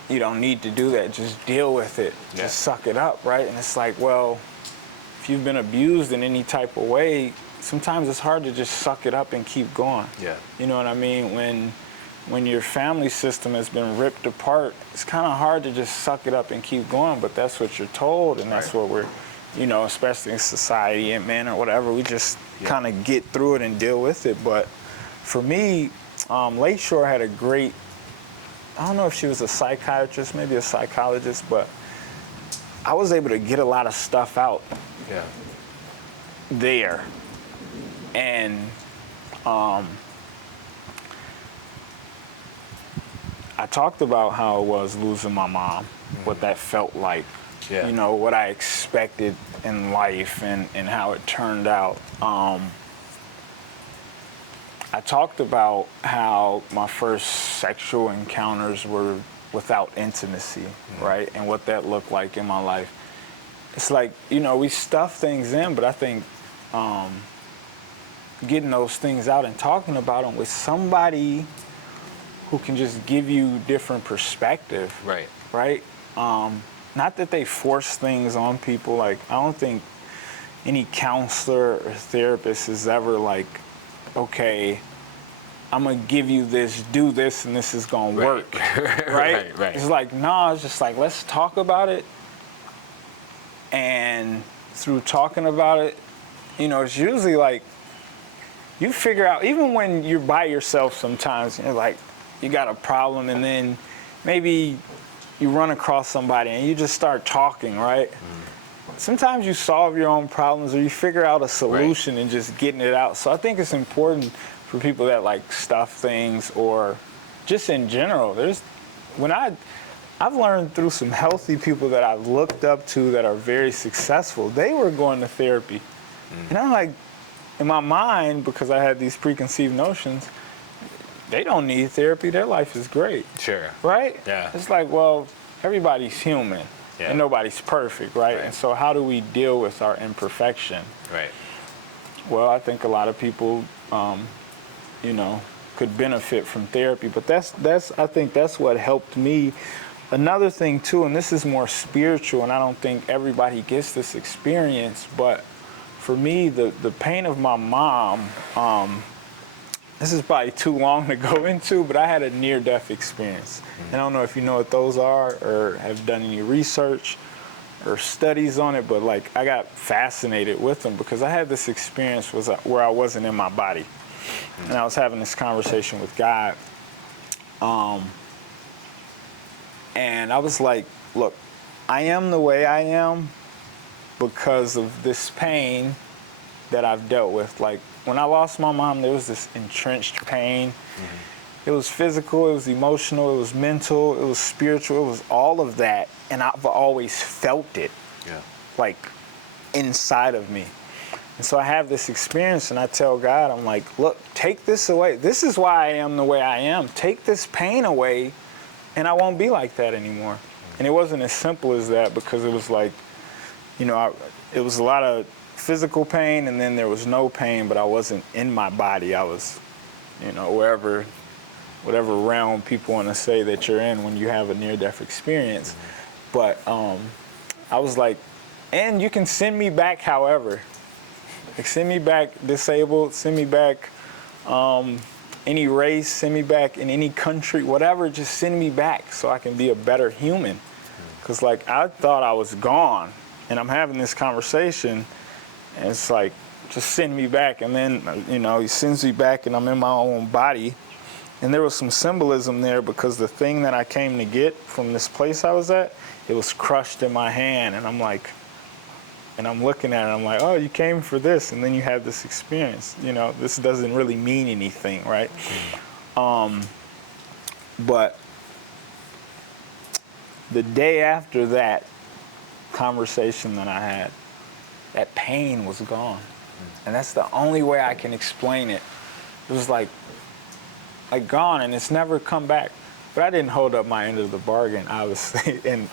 you don't need to do that, just deal with it, just suck it up, right? And it's like, well, if you've been abused in any type of way, sometimes it's hard to just suck it up and keep going. Yeah. You know what I mean? When your family system has been ripped apart, it's kind of hard to just suck it up and keep going, but that's what you're told, and that's what we're, you know, especially in society and men or whatever, we just kind of get through it and deal with it. But for me, Lakeshore had a great, I don't know if she was a psychiatrist, maybe a psychologist, but I was able to get a lot of stuff out there. And I talked about how it was losing my mom, what that felt like, you know, what I expected in life and how it turned out. I talked about how my first sexual encounters were without intimacy, right? And what that looked like in my life. It's like, you know, we stuff things in, but I think getting those things out and talking about them with somebody who can just give you different perspective. Right? Not that they force things on people. Like, I don't think any counselor or therapist is ever like, okay, I'm gonna give you this, do this, and this is gonna work. Right? It's like, no, it's just like, let's talk about it. And through talking about it, you know, it's usually like, you figure out, even when you're by yourself sometimes, you're like, you got a problem, and then maybe you run across somebody and you just start talking, right? Sometimes you solve your own problems, or you figure out a solution and just getting it out. So I think it's important for people that like stuff things, or just in general. I've learned through some healthy people that I've looked up to that are very successful, they were going to therapy. And I'm like, in my mind, because I had these preconceived notions, they don't need therapy. Their life is great. Sure. Right? Yeah. It's like, well, everybody's human. Yeah. And nobody's perfect, right? And so how do we deal with our imperfection? Right. Well, I think a lot of people, you know, could benefit from therapy, but I think that's what helped me. Another thing too, and this is more spiritual, and I don't think everybody gets this experience, but for me, the pain of my mom, this is probably too long to go into, but I had a near-death experience. And I don't know if you know what those are or have done any research or studies on it, but like I got fascinated with them because I had this experience where I wasn't in my body. And I was having this conversation with God. And I was like, look, I am the way I am because of this pain that I've dealt with. Like when I lost my mom, there was this entrenched pain. It was physical, it was emotional, it was mental, it was spiritual, it was all of that. And I've always felt it, like inside of me. And so I have this experience and I tell God, I'm like, look, take this away. This is why I am the way I am. Take this pain away and I won't be like that anymore. And it wasn't as simple as that because it was like, you know, it was a lot of physical pain and then there was no pain, but I wasn't in my body. I was, you know, whatever realm people want to say that you're in when you have a near-death experience. But I was like, and you can send me back however. Like send me back disabled, send me back any race, send me back in any country, whatever, just send me back so I can be a better human. Because like I thought I was gone and I'm having this conversation and it's like, just send me back. And then, you know, he sends me back and I'm in my own body. And there was some symbolism there because the thing that I came to get from this place I was at, it was crushed in my hand. And I'm like, and I'm looking at it, I'm like, oh, you came for this. And then you had this experience. You know, this doesn't really mean anything, right? But the day after that conversation that I had, that pain was gone. And that's the only way I can explain it. It was like gone, and it's never come back. But I didn't hold up my end of the bargain, obviously. And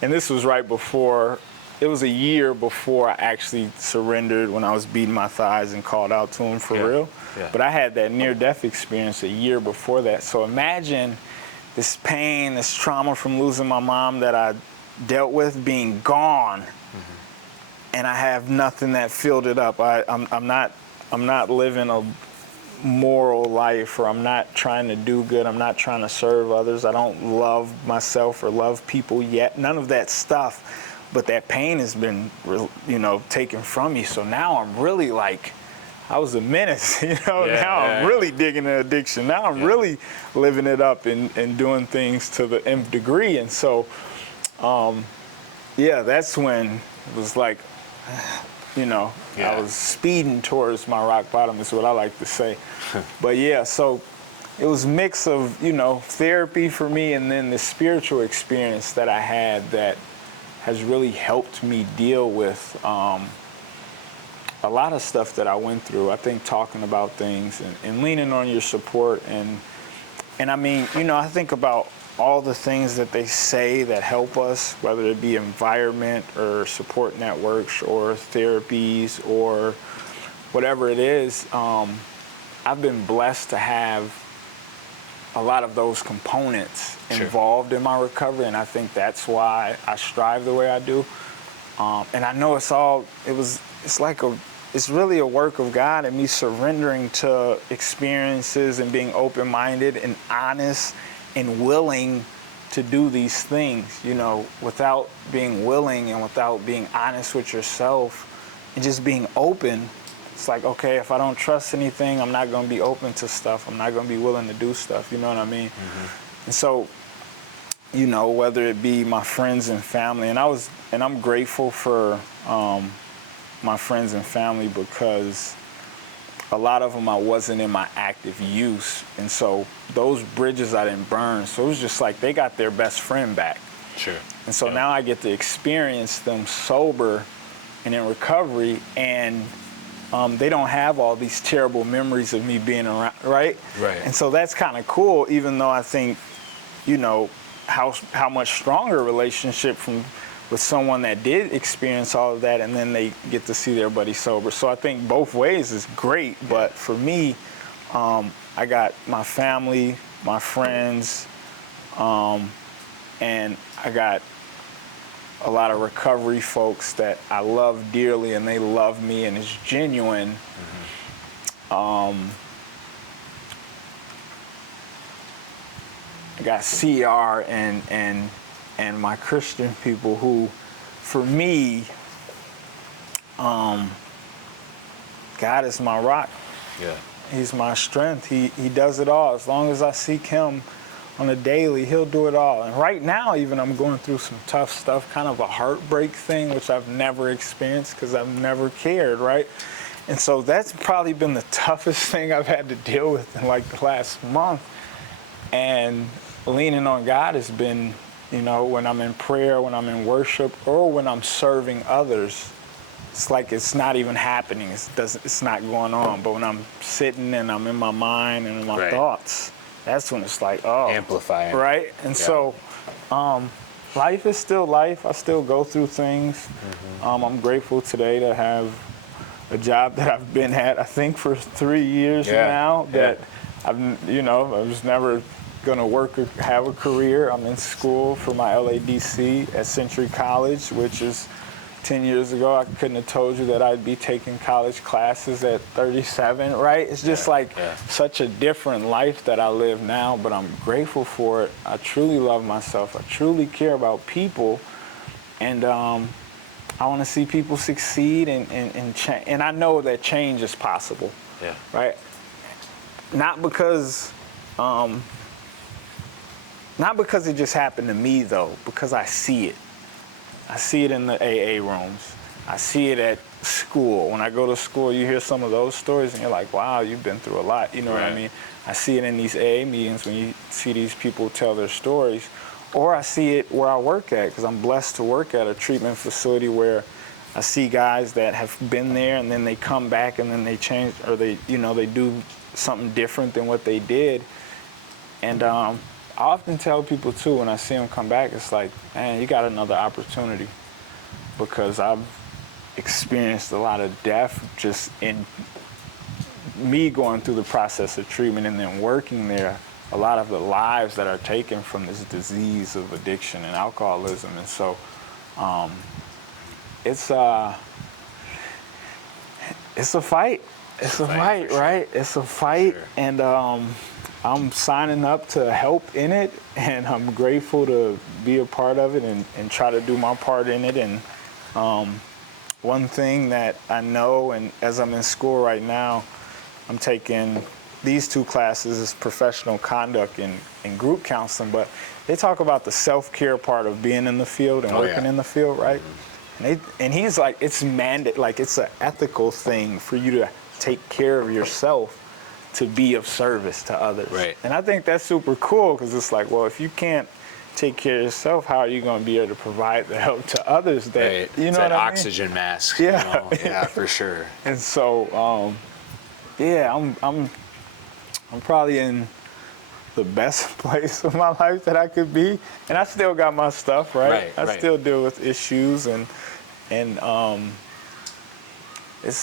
this was right before, it was a year before I actually surrendered when I was beating my thighs and called out to him for real. Yeah. But I had that near-death experience a year before that. So imagine this pain, this trauma from losing my mom that I dealt with being gone, and I have nothing that filled it up. I'm not living a moral life, or I'm not trying to do good. I'm not trying to serve others. I don't love myself or love people yet. None of that stuff. But that pain has been, you know, taken from me. So now I'm really like, I was a menace, you know. I'm really digging the addiction. Now I'm really living it up and doing things to the nth degree. And so, that's when it was like, you know, I was speeding towards my rock bottom is what I like to say. But so it was a mix of, you know, therapy for me and then the spiritual experience that I had that has really helped me deal with a lot of stuff that I went through. I think talking about things and leaning on your support and I mean, you know, I think about all the things that they say that help us, whether it be environment or support networks or therapies or whatever it is. I've been blessed to have a lot of those components involved in my recovery, and I think that's why I strive the way I do. And I know it's really a work of God and me surrendering to experiences and being open-minded and honest and willing to do these things, you know, without being willing and without being honest with yourself and just being open. It's like, okay, if I don't trust anything, I'm not going to be open to stuff. I'm not going to be willing to do stuff. You know what I mean? And so, you know, whether it be my friends and family, and I'm grateful for my friends and family because a lot of them I wasn't in my active use. And so those bridges I didn't burn. So it was just like they got their best friend back. And so now I get to experience them sober and in recovery, and they don't have all these terrible memories of me being around, right? Right. And so that's kind of cool, even though I think, you know, how much stronger a relationship with someone that did experience all of that, and then they get to see their buddy sober. So I think both ways is great, but for me, I got my family, my friends, and I got a lot of recovery folks that I love dearly, and they love me, and it's genuine. I got CR and my Christian people who, for me, God is my rock. Yeah. He's my strength. He does it all. As long as I seek him on a daily, he'll do it all. And right now, even I'm going through some tough stuff, kind of a heartbreak thing, which I've never experienced because I've never cared, right? And so that's probably been the toughest thing I've had to deal with in like the last month. And leaning on God has been, you know, when I'm in prayer, when I'm in worship, or when I'm serving others, it's like it's not even happening. It's not going on. But when I'm sitting and I'm in my mind and in my thoughts, that's when it's like, oh. Amplifying. Right? And so life is still life. I still go through things. I'm grateful today to have a job that I've been at, I think, for 3 years now, that I've, you know, I was never going to work or have a career. I'm in school for my LADC at Century College, which is 10 years ago. I couldn't have told you that I'd be taking college classes at 37, right? It's just such a different life that I live now, but I'm grateful for it. I truly love myself. I truly care about people, and I want to see people succeed and change. And I know that change is possible, right? Not because it just happened to me, though, because I see it. I see it in the AA rooms. I see it at school. When I go to school, you hear some of those stories, and you're like, wow, you've been through a lot. You know what I mean? I see it in these AA meetings when you see these people tell their stories. Or I see it where I work at, because I'm blessed to work at a treatment facility where I see guys that have been there, and then they come back, and then they change, or they do something different than what they did. And I often tell people, too, when I see them come back, it's like, man, you got another opportunity, because I've experienced a lot of death just in me going through the process of treatment and then working there, a lot of the lives that are taken from this disease of addiction and alcoholism. And so it's a fight. It's a fight, right? It's a fight, and I'm signing up to help in it, and I'm grateful to be a part of it and try to do my part in it. And one thing that I know, and as I'm in school right now, I'm taking these 2 classes, is professional conduct and group counseling, but they talk about the self-care part of being in the field and working in the field, right? And he's like, it's mandated, like it's an ethical thing for you to take care of yourself to be of service to others. Right. And I think that's super cool, because it's like, well, if you can't take care of yourself, how are you going to be able to provide the help to others that, you know what I mean? Oxygen mask. Yeah. You know? Yeah, for sure. And so, I'm probably in the best place of my life that I could be, and I still got my stuff, right? I still deal with issues, and it's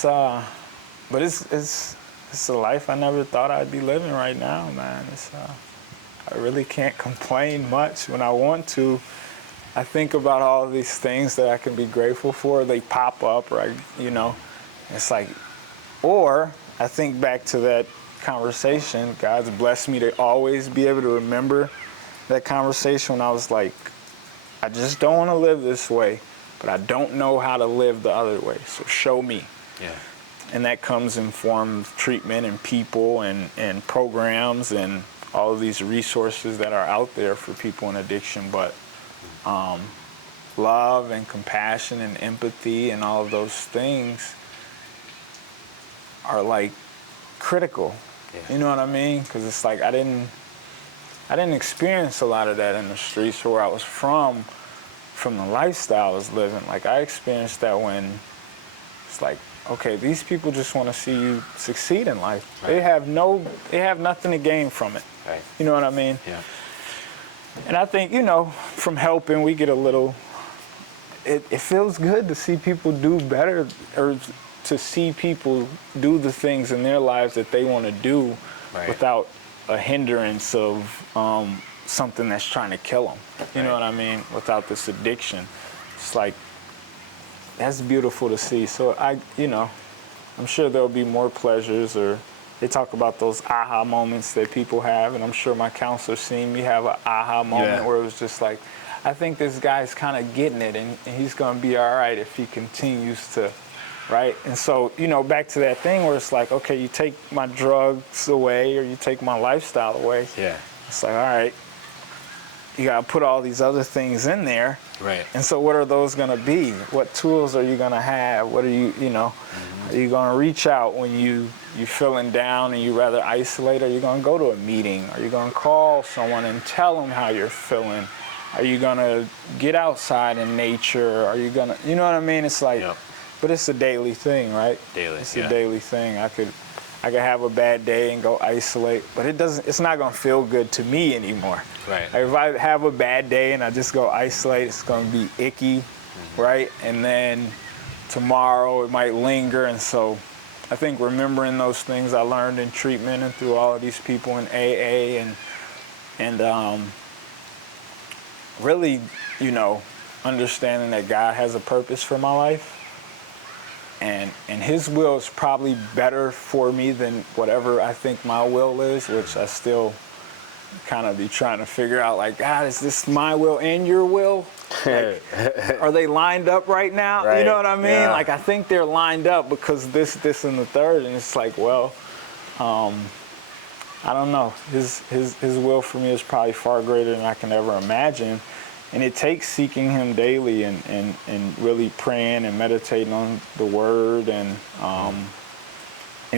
a life I never thought I'd be living right now, man. I really can't complain much. When I want to, I think about all these things that I can be grateful for. They pop up, right? You know, it's like, or I think back to that conversation. God's blessed me to always be able to remember that conversation when I was like, I just don't want to live this way, but I don't know how to live the other way. So show me. Yeah. And that comes in form of treatment and people and programs and all of these resources that are out there for people in addiction. But love and compassion and empathy and all of those things are like critical. Yeah. You know what I mean? Because it's like I didn't experience a lot of that in the streets where I was from the lifestyle I was living. Like I experienced that when it's like okay, these people just want to see you succeed in life. Right. They have nothing to gain from it. Right. You know what I mean? Yeah. And I think, from helping, we get a little, it feels good to see people do better, or to see people do the things in their lives that they want to do Right. without a hindrance of something that's trying to kill them. You know Right. what I mean? Without this addiction. It's like, that's beautiful to see. So I'm sure there'll be more pleasures, or they talk about those aha moments that people have, and I'm sure my counselor's seen me have an aha moment where it was just like, I think this guy's kind of getting it, and he's going to be all right if he continues to, right? And so, back to that thing where it's like, okay, you take my drugs away, or you take my lifestyle away. Yeah. It's like, all right, you got to put all these other things in there. Right. And so what are those going to be? What tools are you going to have? What are you, are you going to reach out when you're feeling down and you rather isolate? Are you going to go to a meeting? Are you going to call someone and tell them how you're feeling? Are you going to get outside in nature? Are you going to, you know what I mean? It's like, but it's a daily thing, right? Daily, It's a daily thing. I could have a bad day and go isolate, but it's not going to feel good to me anymore. Right. Like if I have a bad day and I just go isolate, it's going to be icky, right? And then tomorrow it might linger. And so I think remembering those things I learned in treatment and through all of these people in AA and really, understanding that God has a purpose for my life. And his will is probably better for me than whatever I think my will is, which I still kind of be trying to figure out, like, God, is this my will and your will? Like, are they lined up right now? Right. You know what I mean? Yeah. Like, I think they're lined up because this, and the third. And it's like, well, I don't know. His will for me is probably far greater than I can ever imagine. And it takes seeking him daily and really praying and meditating on the word and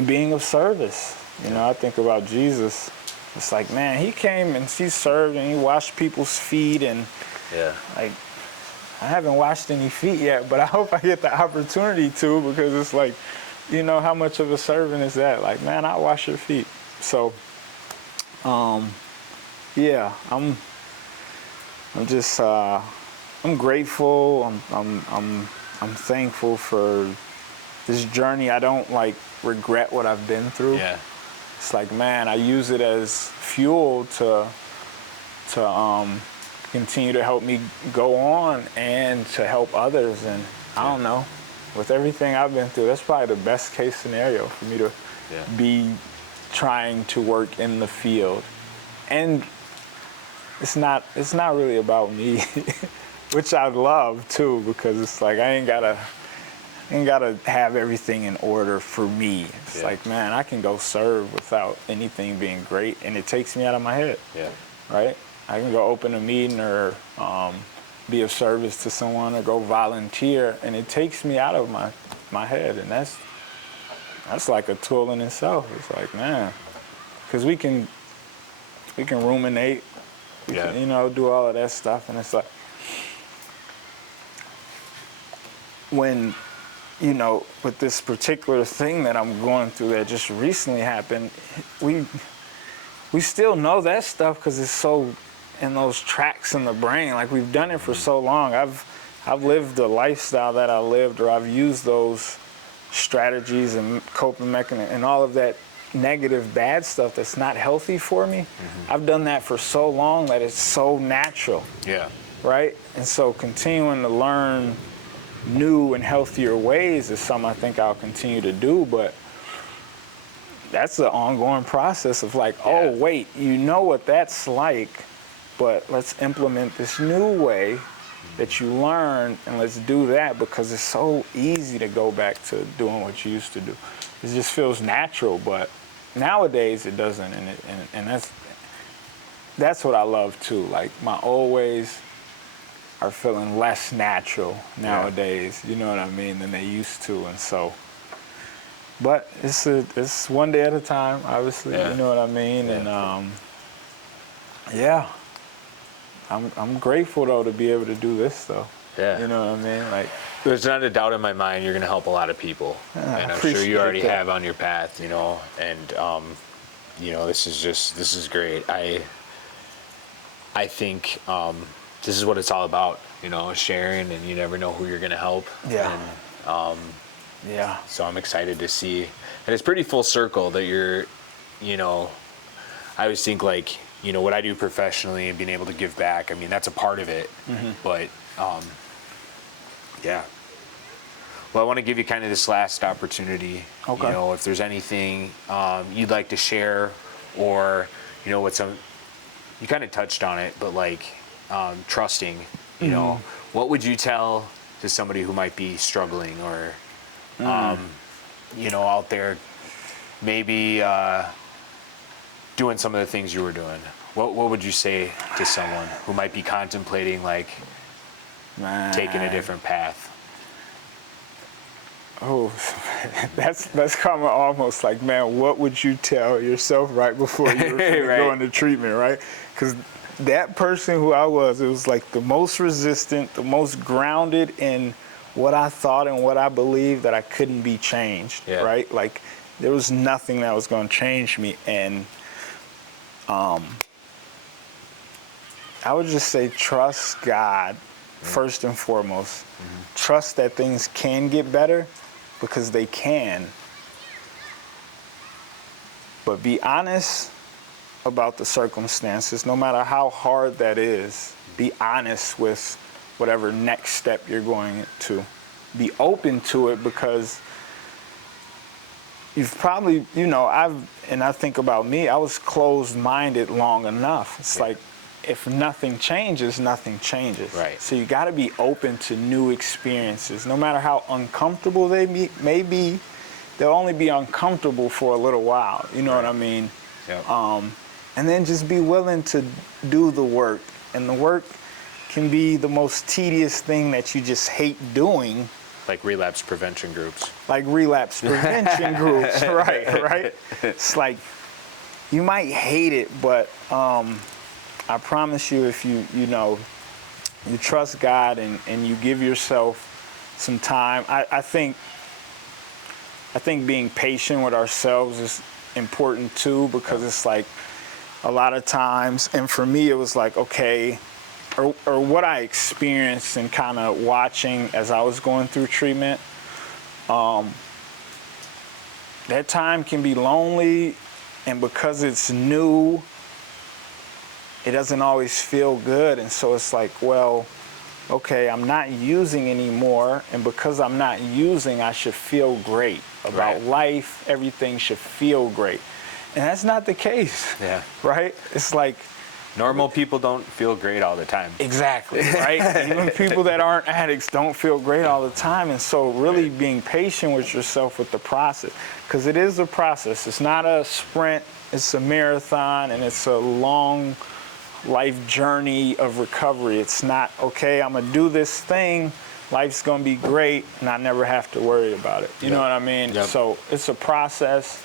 being of service. I think about Jesus. It's like, man, he came and he served and he washed people's feet, and like, I haven't washed any feet yet, but I hope I get the opportunity to, because it's like, how much of a servant is that? Like, man, I wash your feet. So, yeah, I'm just, I'm grateful. I'm thankful for this journey. I don't regret what I've been through. Yeah. It's like, man, I use it as fuel to continue to help me go on and to help others. And I don't know, with everything I've been through, that's probably the best case scenario for me to be trying to work in the field. And it's not really about me, which I love too, because it's like I ain't gotta have everything in order for me. It's like, man, I can go serve without anything being great, and it takes me out of my head. Yeah. Right? I can go open a meeting or be of service to someone or go volunteer, and it takes me out of my head, and that's like a tool in itself. It's like, man, because we can ruminate. We can, do all of that stuff, and it's like when, with this particular thing that I'm going through that just recently happened, we still know that stuff because it's so in those tracks in the brain. Like, we've done it for so long. I've lived the lifestyle that I lived, or I've used those strategies and coping mechanisms and all of that negative, bad stuff that's not healthy for me. I've done that for so long that it's so natural. Yeah. Right? And so continuing to learn new and healthier ways is something I think I'll continue to do, but that's the ongoing process of like, oh, wait, what that's like, but let's implement this new way that you learn, and let's do that, because it's so easy to go back to doing what you used to do. It just feels natural, but nowadays it doesn't, and that's what I love too. Like, my old ways are feeling less natural nowadays, you know what I mean, than they used to. And so, but it's one day at a time, obviously, you know what I mean. And I'm grateful though to be able to do this though. Yeah. You know what I mean? Like, There's not a doubt in my mind you're going to help a lot of people, and I'm sure you already have on your path, you know. And you know, this is great. I think this is what it's all about, you know, sharing, and you never know who you're going to help. Yeah. And, Yeah. so I'm excited to see, and it's pretty full circle that you're, you know, I always think like, you know, what I do professionally and being able to give back, I mean, that's a part of it, but yeah. Well, I want to give you kind of this last opportunity. Okay. You know, if there's anything you'd like to share, or, you know, what you kind of touched on it, but like trusting, you know, what would you tell to somebody who might be struggling, or, you know, out there maybe doing some of the things you were doing? What would you say to someone who might be contemplating like taking a different path? Oh, that's kind of almost like, man, what would you tell yourself right before you were Right. going to treatment, right? Because that person who I was, it was like the most resistant, the most grounded in what I thought and what I believed, that I couldn't be changed, right? Like there was nothing that was going to change me. And I would just say trust God first and foremost. Trust that things can get better, because they can. But be honest about the circumstances, no matter how hard that is. Be honest with whatever next step you're going to. Be open to it, because you've probably, you know, I think about me, I was closed-minded long enough. It's like, if nothing changes, nothing changes. Right. So you got to be open to new experiences, no matter how uncomfortable they may be. They'll only be uncomfortable for a little while. You know what I mean? Yep. And then just be willing to do the work. And the work can be the most tedious thing that you just hate doing. Like relapse prevention groups. Like relapse prevention groups, right? It's like, you might hate it, but I promise you, if you trust God and you give yourself some time, I think being patient with ourselves is important too, because it's like a lot of times, and for me it was like, okay, or what I experienced and kind of watching as I was going through treatment, that time can be lonely, and because it's new, it doesn't always feel good. And so it's like, well, okay, I'm not using anymore, and because I'm not using, I should feel great about life. Everything should feel great. And that's not the case. Yeah. Right? It's like, normal people don't feel great all the time. Exactly, right? Even people that aren't addicts don't feel great all the time. And so really being patient with yourself with the process, because it is a process. It's not a sprint, it's a marathon, and it's a long life journey of recovery. It's not, okay, I'm gonna do this thing, life's gonna be great, and I never have to worry about it. You know what I mean? So it's a process,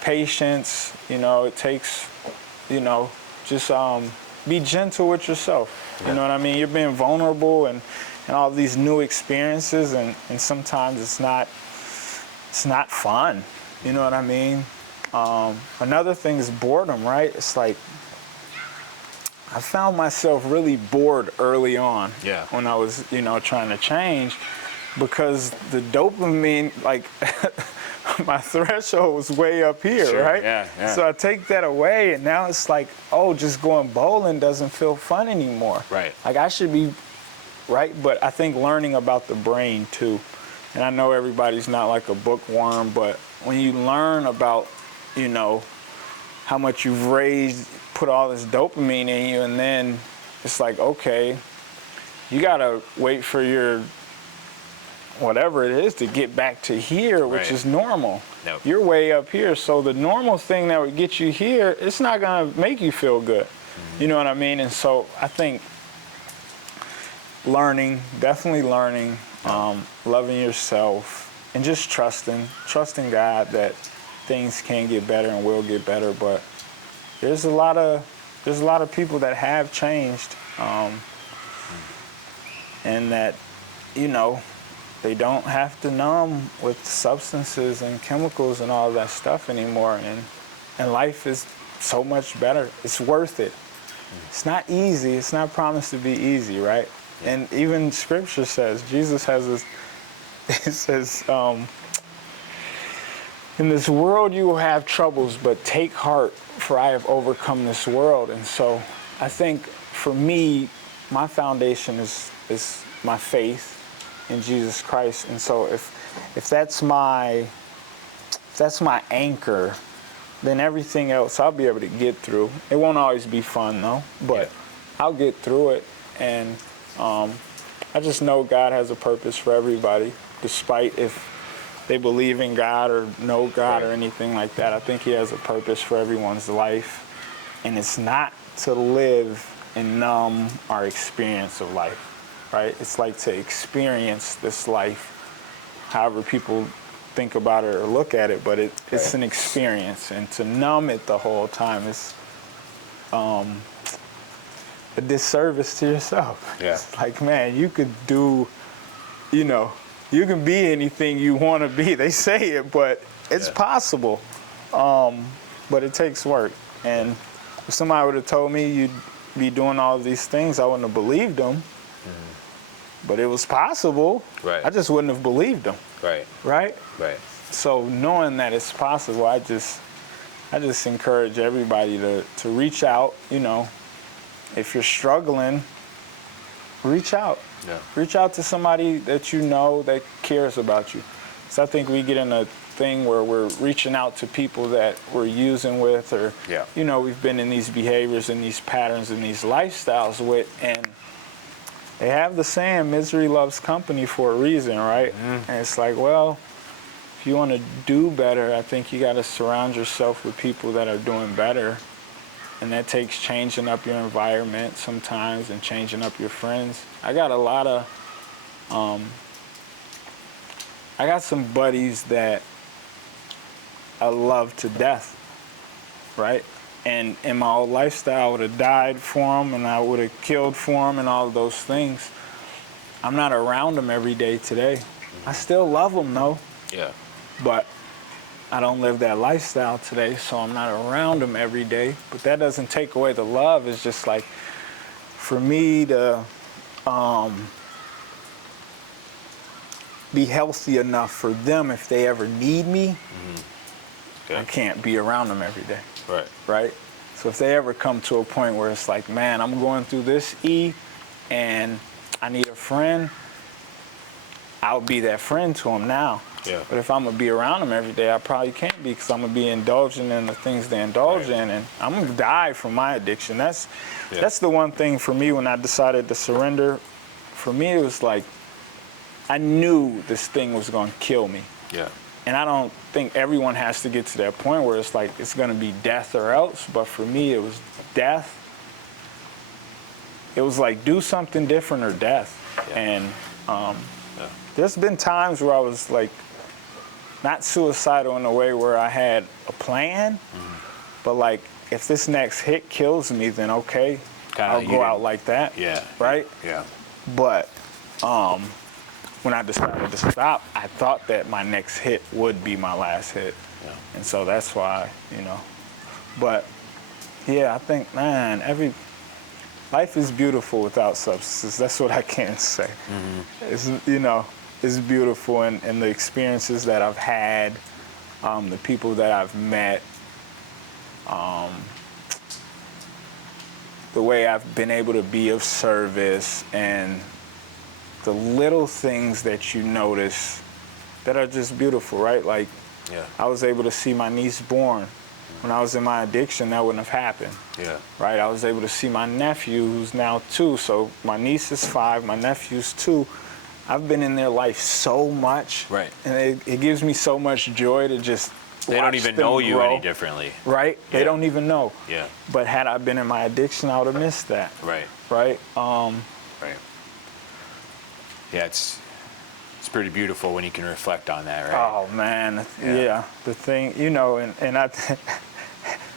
patience, you know, it takes, you know, just be gentle with yourself. You know what I mean? You're being vulnerable and all these new experiences, and sometimes it's not fun. You know what I mean? Another thing is boredom, right? It's like, I found myself really bored early on when I was, you know, trying to change, because the dopamine, like, my threshold was way up here, right? Yeah. So I take that away, and now it's like, oh, just going bowling doesn't feel fun anymore. Right. Like, I should be, right? But I think learning about the brain, too, and I know everybody's not like a bookworm, but when you learn about, you know, how much you've raised, put all this dopamine in you, and then it's like, okay, you gotta wait for your whatever it is to get back to here, which is normal. You're way up here, so the normal thing that would get you here, it's not gonna make you feel good. You know what I mean? And so I think learning, definitely learning, loving yourself, and just trusting God that things can get better and will get better. But there's a lot of people that have changed, and that, you know, they don't have to numb with substances and chemicals and all that stuff anymore, and life is so much better. It's worth it. It's not easy. It's not promised to be easy, right? Yeah. And even Scripture says, Jesus has this, it says, in this world you will have troubles, but take heart, for I have overcome this world. And so I think for me, my foundation is my faith in Jesus Christ. And so if that's my anchor, then everything else I'll be able to get through. It won't always be fun though, but I'll get through it. And I just know God has a purpose for everybody, despite if they believe in God or know God or anything like that. I think He has a purpose for everyone's life. And it's not to live and numb our experience of life, right? It's like to experience this life, however people think about it or look at it, but it's an experience. And to numb it the whole time is a disservice to yourself. Yeah. It's like, man, you could do, you can be anything you want to be. They say it, but it's possible. But it takes work. And if somebody would have told me you'd be doing all of these things, I wouldn't have believed them. But it was possible. Right. I just wouldn't have believed them. Right. Right? Right. So knowing that it's possible, I just encourage everybody to reach out. If you're struggling, reach out. Yeah. Reach out to somebody that you know that cares about you. So I think we get in a thing where we're reaching out to people that we're using with, or we've been in these behaviors and these patterns and these lifestyles with, and they have the saying, misery loves company for a reason, right? Mm-hmm. And it's like, well, if you want to do better, I think you got to surround yourself with people that are doing better. And that takes changing up your environment sometimes and changing up your friends. I got a lot of, I got some buddies that I love to death, right? And in my old lifestyle, I would have died for them and I would have killed for them and all of those things. I'm not around them every day today. I still love them though. Yeah. But I don't live that lifestyle today, so I'm not around them every day. But that doesn't take away the love. It's just like, for me to be healthy enough for them if they ever need me, I can't be around them every day. Right. Right? So if they ever come to a point where it's like, man, I'm going through this and I need a friend, I'll be that friend to them now. Yeah. But if I'm going to be around them every day, I probably can't be, because I'm going to be indulging in the things they indulge in, and I'm going to die from my addiction. That's the one thing for me when I decided to surrender. For me, it was like, I knew this thing was going to kill me. Yeah. And I don't think everyone has to get to that point where it's like it's going to be death or else. But for me, it was death. It was like, do something different or death. Yeah. And there's been times where I was like, not suicidal in a way where I had a plan, but like, if this next hit kills me, then okay, I'll go out like that. Yeah. Right? Yeah. But when I decided to stop, I thought that my next hit would be my last hit. Yeah. And so that's why, But yeah, I think, man, life is beautiful without substances. That's what I can say. It's, it's beautiful, and the experiences that I've had, the people that I've met, the way I've been able to be of service, and the little things that you notice that are just beautiful, right? Like, I was able to see my niece born. When I was in my addiction, that wouldn't have happened. Yeah. Right? I was able to see my nephew, who's now 2. So my niece is 5, my nephew's 2. I've been in their life so much. Right. And it gives me so much joy to just They don't even know you any differently. Right? Yeah. They don't even know. Yeah. But had I been in my addiction, I would have missed that. Right. Right? Right. Yeah, it's pretty beautiful when you can reflect on that, right? Oh, man. Yeah. The thing, and I,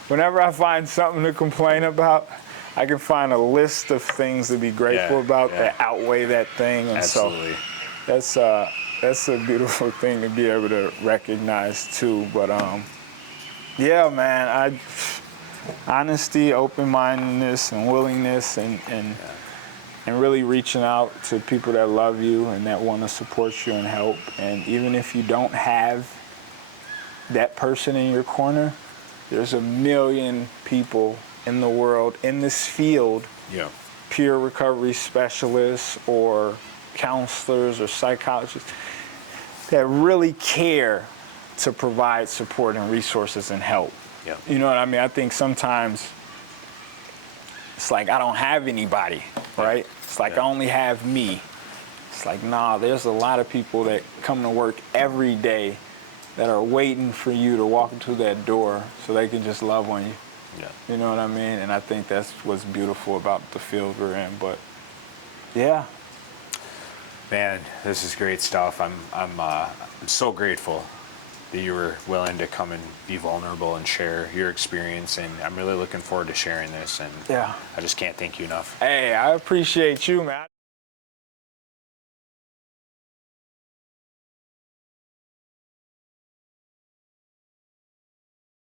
whenever I find something to complain about, I can find a list of things to be grateful about that outweigh that thing. And absolutely. So that's a beautiful thing to be able to recognize too. But yeah, man, honesty, open-mindedness, and willingness, and really reaching out to people that love you and that want to support you and help. And even if you don't have that person in your corner, there's a million people in the world in this field, peer recovery specialists or counselors or psychologists, that really care to provide support and resources and help. Yeah. You know what I mean? I think sometimes it's like I don't have anybody, right? It's like I only have me. It's like, nah, there's a lot of people that come to work every day that are waiting for you to walk into that door so they can just love on you. Yeah. You know what I mean? And I think that's what's beautiful about the field we're in. But yeah. Man, this is great stuff. I'm so grateful that you were willing to come and be vulnerable and share your experience, and I'm really looking forward to sharing this, and Yeah. I just can't thank you enough. Hey, I appreciate you, man.